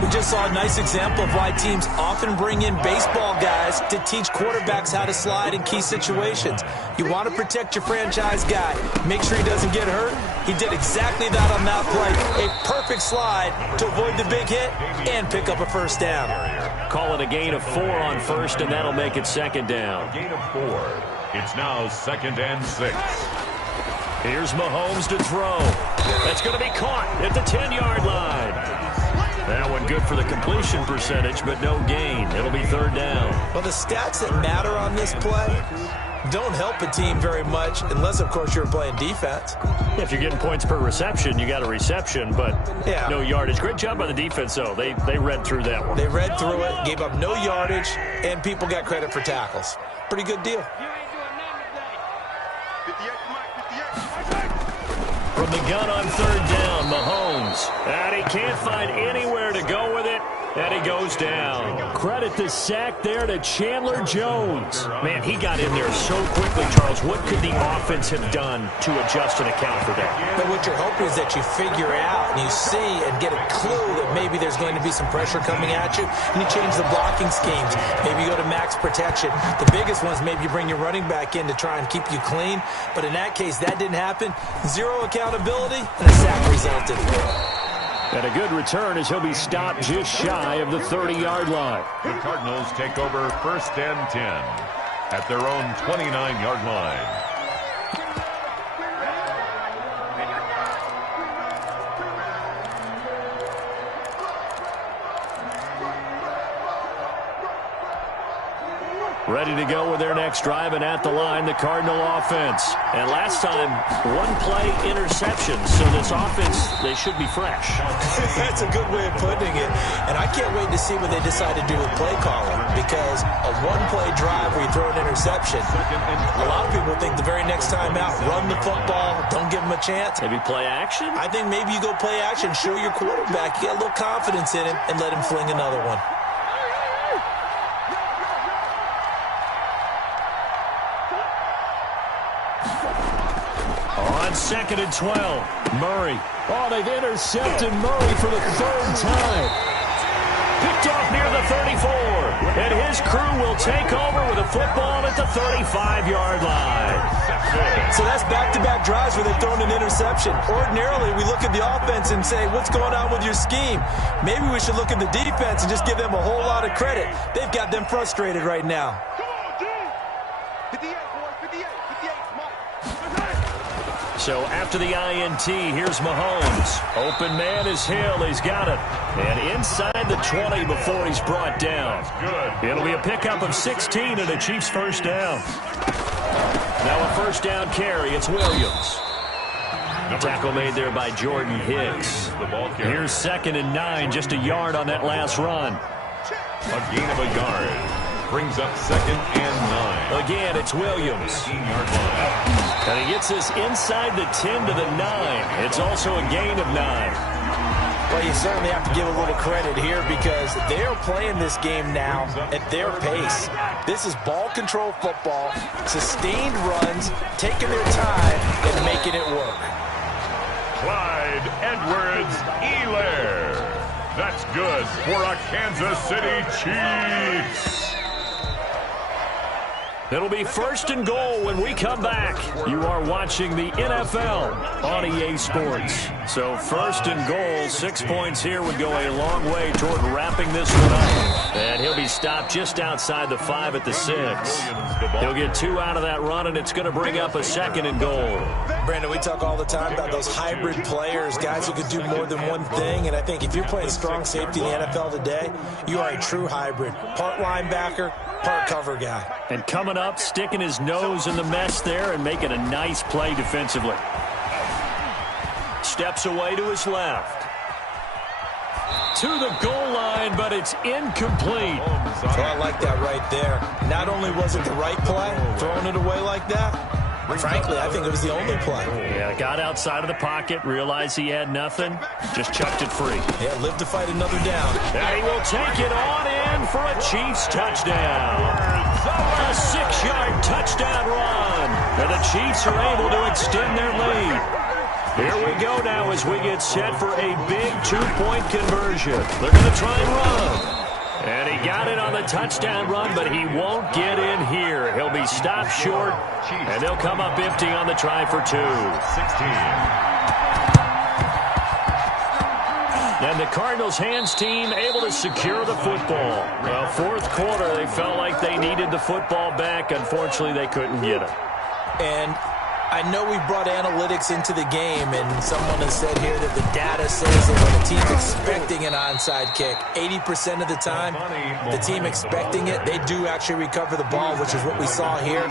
13. We just saw a nice example of why teams often bring in baseball guys to teach quarterbacks how to slide in key situations. You want to protect your franchise guy. Make sure he doesn't get hurt. He did exactly that on that play. A perfect slide to avoid the big hit and pick up a 1st down. Call it a gain of 4 on 1st, and that'll make it 2nd down. Gain of 4. It's now 2nd and 6. Here's Mahomes to throw. That's going to be caught at the 10-yard line. That one good for the completion percentage, but no gain. It'll be 3rd down. Well, the stats that matter on this play don't help a team very much unless, of course, you're playing defense. If you're getting points per reception, you got a reception, but no yardage. Great job by the defense, though. They read through that one. They read through it, gave up no yardage, and people got credit for tackles. Pretty good deal. From the gun on 3rd down, Mahomes. And he can't find anywhere to go with it. And he goes down. Credit the sack there to Chandler Jones. Man, he got in there so quickly, Charles. What could the offense have done to adjust and account for that? But what you're hoping is that you figure out and you see and get a clue that maybe there's going to be some pressure coming at you, and you change the blocking schemes. Maybe you go to max protection. The biggest one is maybe you bring your running back in to try and keep you clean. But in that case, that didn't happen. Zero accountability, and a sack resulted. And a good return as he'll be stopped just shy of the 30-yard line. The Cardinals take over 1st and 10 at their own 29-yard line. Ready to go with their next drive, and at the line, the Cardinal offense. And last time, 1-play interception. So this offense, they should be fresh. That's a good way of putting it. And I can't wait to see what they decide to do with play calling, because a 1-play drive where you throw an interception, a lot of people think the very next time out, run the football, don't give them a chance. Maybe play action? I think maybe you go play action, show your quarterback, you get a little confidence in him, and let him fling another one. on 2nd and 12. Murray. Oh, they've intercepted Murray for the 3rd time. Picked off near the 34. And his crew will take over with a football at the 35-yard line. So that's back-to-back drives where they've thrown an interception. Ordinarily, we look at the offense and say, what's going on with your scheme? Maybe we should look at the defense and just give them a whole lot of credit. They've got them frustrated right now. So after the INT, here's Mahomes. Open man is Hill. He's got it. And inside the 20 before he's brought down. It'll be a pickup of 16 and a Chiefs first down. Now a first down carry. It's Williams. Tackle made there by Jordan Hicks. Here's 2nd and 9, just a yard on that last run. A gain of a yard. Brings up 2nd and 9. Again, it's Williams. 18-yard line. And he gets this inside the 10 to the 9. It's also a gain of 9. Well, you certainly have to give a little credit here because they're playing this game now at their pace. This is ball control football, sustained runs, taking their time, and making it work. Clyde Edwards-Helaire. That's good for a Kansas City Chiefs. It'll be 1st and goal when we come back. You are watching the NFL on EA Sports. So 1st and goal, 6 points here would go a long way toward wrapping this one up. And he'll be stopped just outside the 5 at the 6. He'll get 2 out of that run, and it's going to bring up a 2nd and goal. Brandon, we talk all the time about those hybrid players, guys who can do more than one thing. And I think if you're playing strong safety in the NFL today, you are a true hybrid. Part linebacker, part cover guy. And coming up, sticking his nose in the mess there and making a nice play defensively. Steps away to his left. To the goal line, but it's incomplete. So I like that right there. Not only was it the right play, throwing it away like that, frankly, I think it was the only play. Yeah, got outside of the pocket, realized he had nothing, just chucked it free. Yeah, lived to fight another down. And he will take it on in for a Chiefs touchdown. A 6-yard touchdown run. And the Chiefs are able to extend their lead. Here we go now as we get set for a big 2-point conversion. They're going to try and run. And he got it on the touchdown run, but he won't get in here. He'll be stopped short, and they'll come up empty on the try for 2. 16. And the Cardinals hands team able to secure the football. Well, 4th quarter, they felt like they needed the football back. Unfortunately, they couldn't get it. And I know we brought analytics into the game, and someone has said here that the data says that when the team's expecting an onside kick, 80% of the time, the team expecting it, they do actually recover the ball, which is what we saw here.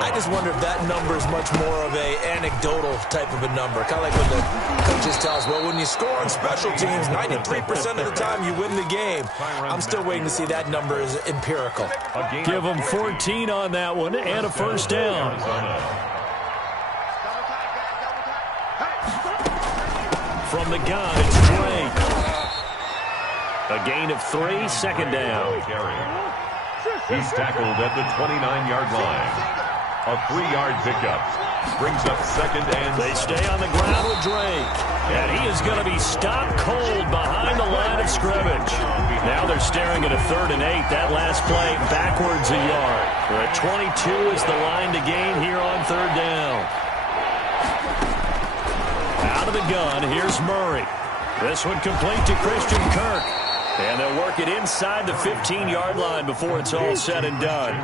I just wonder if that number is much more of a anecdotal type of a number, kind of like when the coaches tell us, well, when you score on special teams, 93% of the time you win the game. I'm still waiting to see that number is empirical. Give them 14 on that one and a first down. From the gun, it's Drake. A gain of 3, 2nd down. He's tackled at the 29-yard line. A 3-yard pickup. Brings up 2nd and... They stay on the ground with Drake. And he is going to be stopped cold behind the line of scrimmage. Now they're staring at a 3rd and 8. That last play backwards a yard. The 22 is the line to gain here on 3rd down. Out of the gun, here's Murray. This one complete to Christian Kirk. And they'll work it inside the 15-yard line before it's all said and done.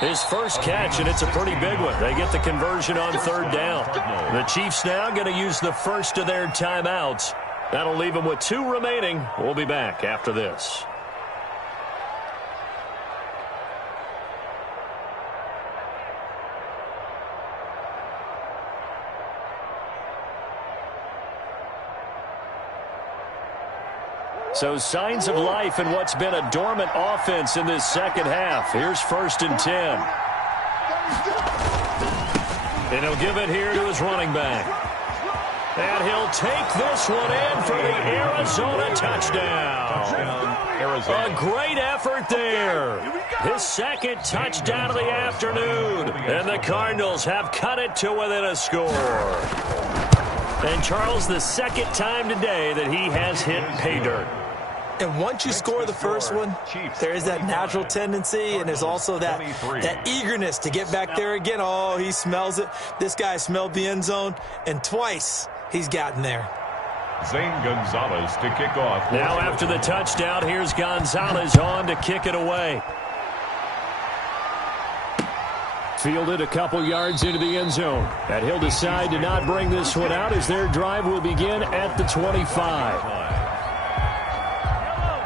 His first catch, and it's a pretty big one. They get the conversion on 3rd down. The Chiefs now going to use the first of their timeouts. That'll leave them with 2 remaining. We'll be back after this. So signs of life in what's been a dormant offense in this second half. Here's 1st and 10. And he'll give it here to his running back. And he'll take this one in for the Arizona touchdown. A great effort there. His second touchdown of the afternoon. And the Cardinals have cut it to within a score. And Charles, the second time today that he has hit pay dirt. And once you score the first one, there is that natural tendency, and there's also that eagerness to get back there again. Oh, he smells it. This guy smelled the end zone, and twice he's gotten there. Zane Gonzalez to kick off. Now after the touchdown, here's Gonzalez on to kick it away. Fielded a couple yards into the end zone. And he'll decide to not bring this one out as their drive will begin at the 25.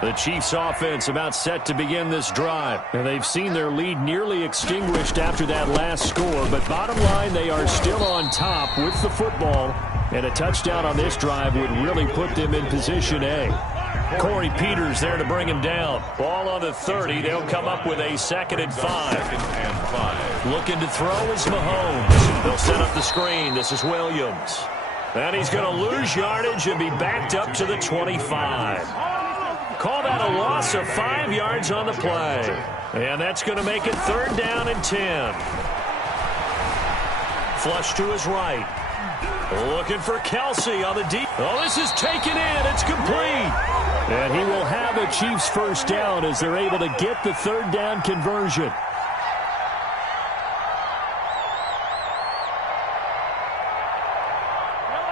The Chiefs offense about set to begin this drive. And they've seen their lead nearly extinguished after that last score. But bottom line, they are still on top with the football. And a touchdown on this drive would really put them in position A. Corey Peters there to bring him down. Ball on the 30. They'll come up with a 2nd and 5. Looking to throw is Mahomes. They'll set up the screen. This is Williams. And he's going to lose yardage and be backed up to the 25. Call that a loss of 5 yards on the play. And that's going to make it 3rd down and 10. Flush to his right. Looking for Kelsey on the deep. Oh, this is taken in. It's complete. And he will have a Chiefs first down as they're able to get the 3rd down conversion.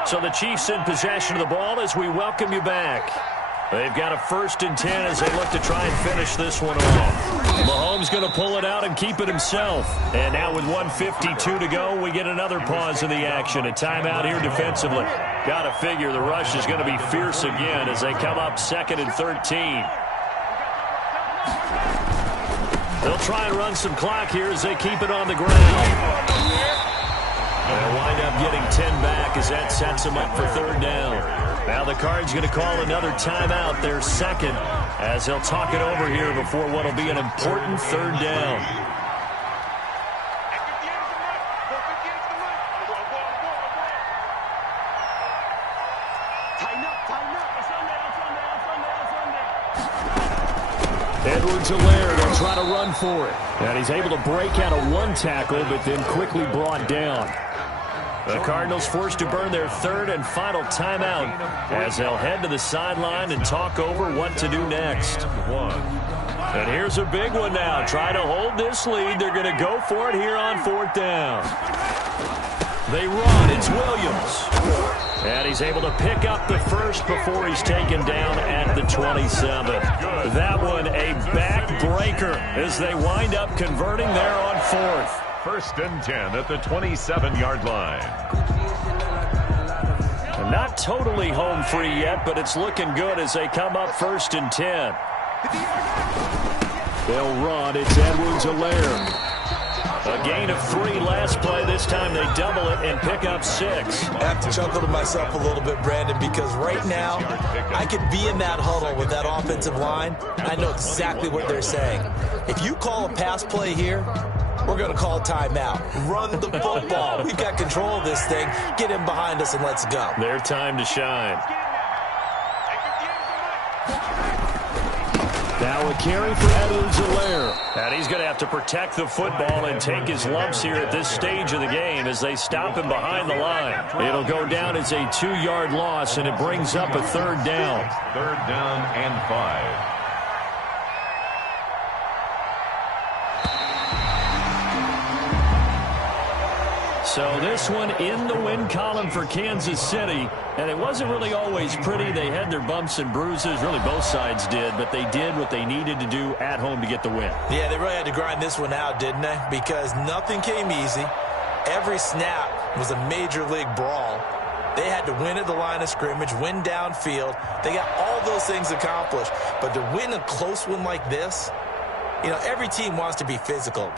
So the Chiefs in possession of the ball as we welcome you back. They've got a 1st and 10 as they look to try and finish this one off. Mahomes going to pull it out and keep it himself. And now with 1:52 to go, we get another pause in the action. A timeout here defensively. Got to figure the rush is going to be fierce again as they come up 2nd and 13. They'll try and run some clock here as they keep it on the ground. They'll wind up getting 10 back as that sets them up for 3rd down. Now the Cards going to call another timeout, their 2nd, as they'll talk it over here before what will be an important 3rd down. Edwards-Helaire will try to run for it. And he's able to break out of one tackle, but then quickly brought down. The Cardinals forced to burn their 3rd and final timeout as they'll head to the sideline and talk over what to do next. And here's a big one now. Try to hold this lead. They're going to go for it here on 4th down. They run. It's Williams. And he's able to pick up the first before he's taken down at the 27. That one a backbreaker as they wind up converting there on 4th. 1st and 10 at the 27-yard line. Not totally home free yet, but it's looking good as they come up 1st and 10. They'll run. It's Edwards-Helaire. A gain of 3 last play. This time they double it and pick up 6. I have to chuckle to myself a little bit, Brandon, because right now I could be in that huddle with that offensive line. I know exactly what they're saying. If you call a pass play here, we're going to call a timeout. Run the football. We've got control of this thing. Get him behind us and let's go. Their time to shine. Now a carry for Edwards-Helaire. And he's going to have to protect the football and take his lumps here at this stage of the game as they stop him behind the line. It'll go down as a 2-yard loss, and it brings up a 3rd down. 3rd down and 5. So this one in the win column for Kansas City. And it wasn't really always pretty. They had their bumps and bruises. Really, both sides did. But they did what they needed to do at home to get the win. Yeah, they really had to grind this one out, didn't they? Because nothing came easy. Every snap was a major league brawl. They had to win at the line of scrimmage, win downfield. They got all those things accomplished. But to win a close one like this, you know, every team wants to be physical.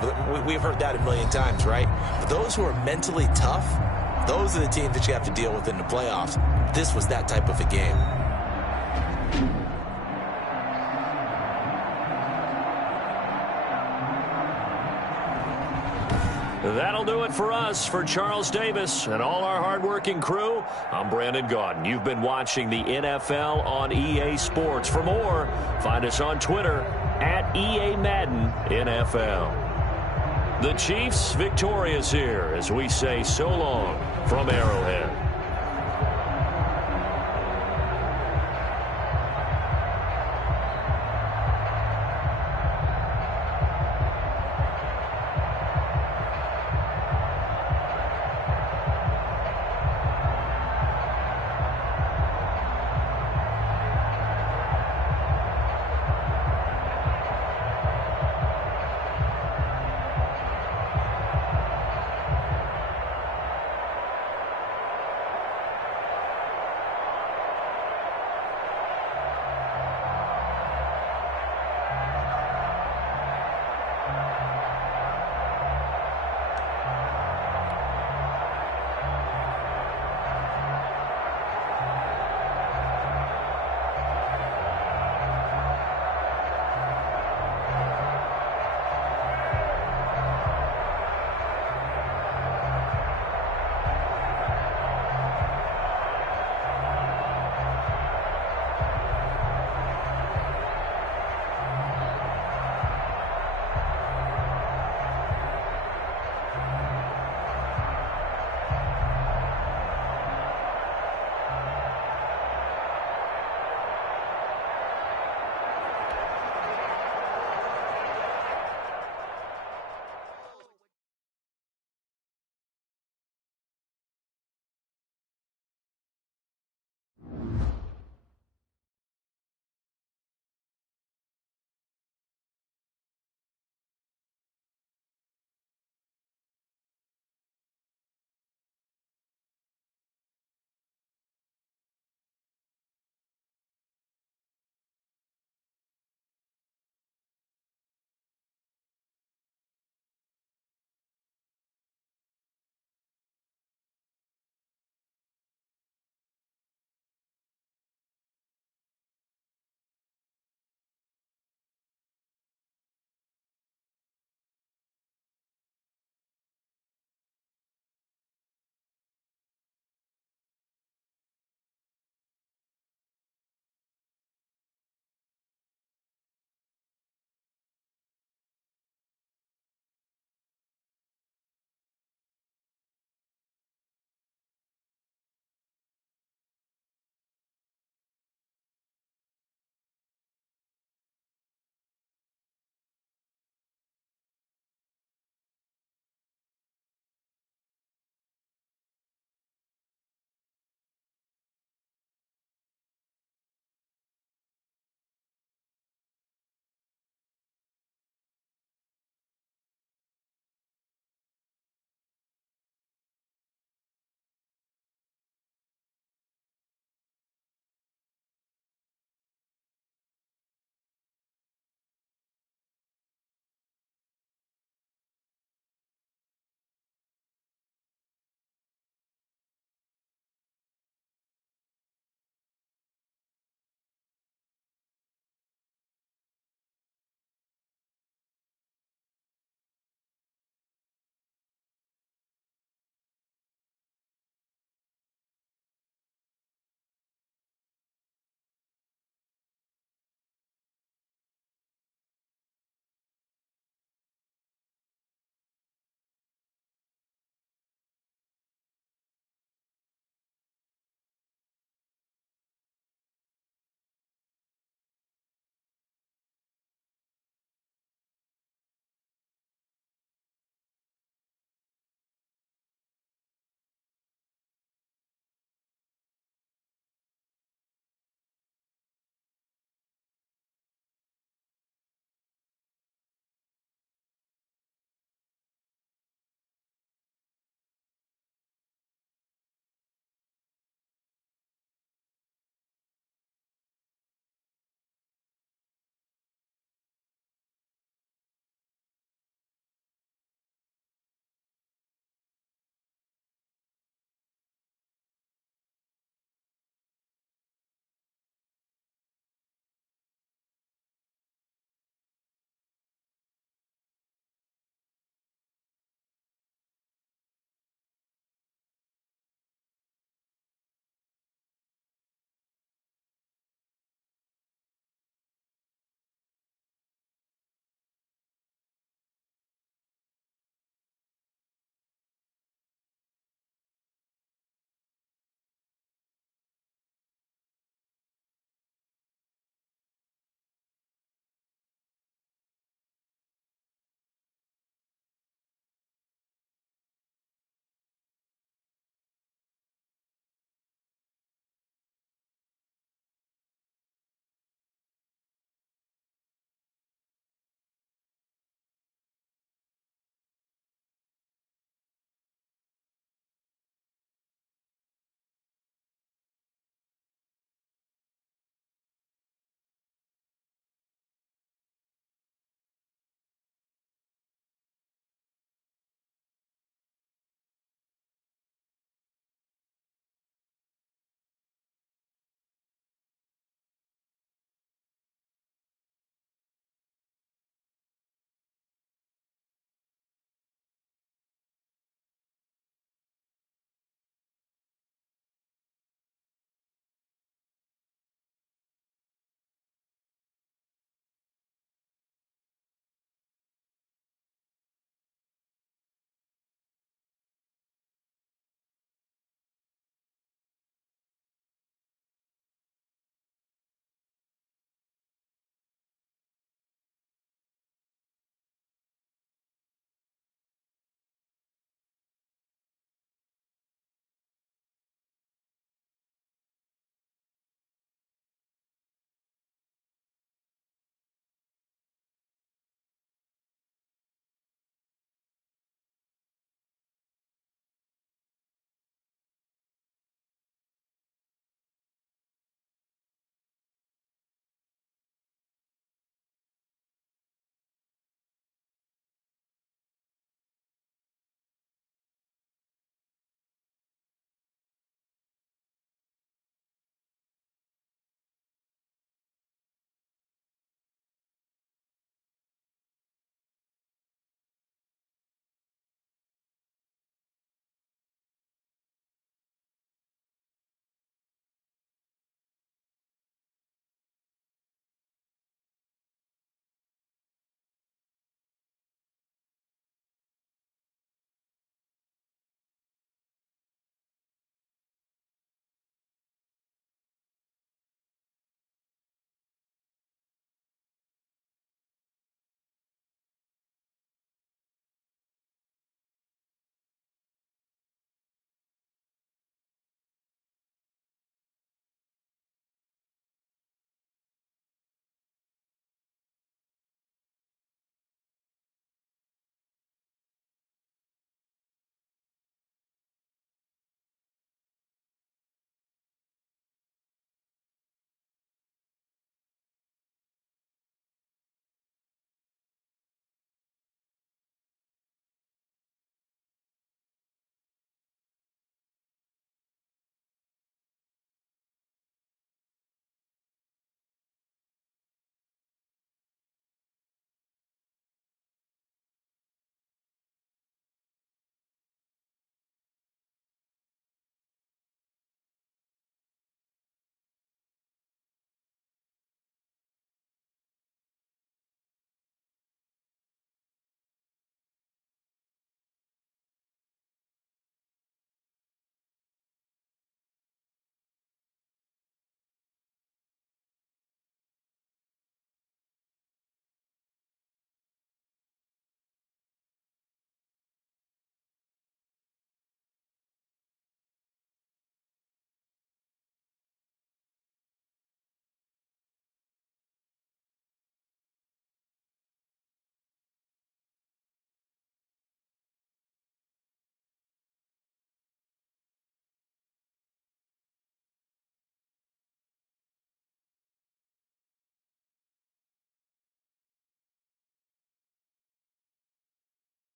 We've heard that a million times, right? But those who are mentally tough, those are the teams that you have to deal with in the playoffs. This was that type of a game. That'll do it for us. For Charles Davis and all our hardworking crew, I'm Brandon Gaudin. You've been watching the NFL on EA Sports. For more, find us on Twitter at EA Madden NFL. The Chiefs victorious here as we say so long from Arrowhead.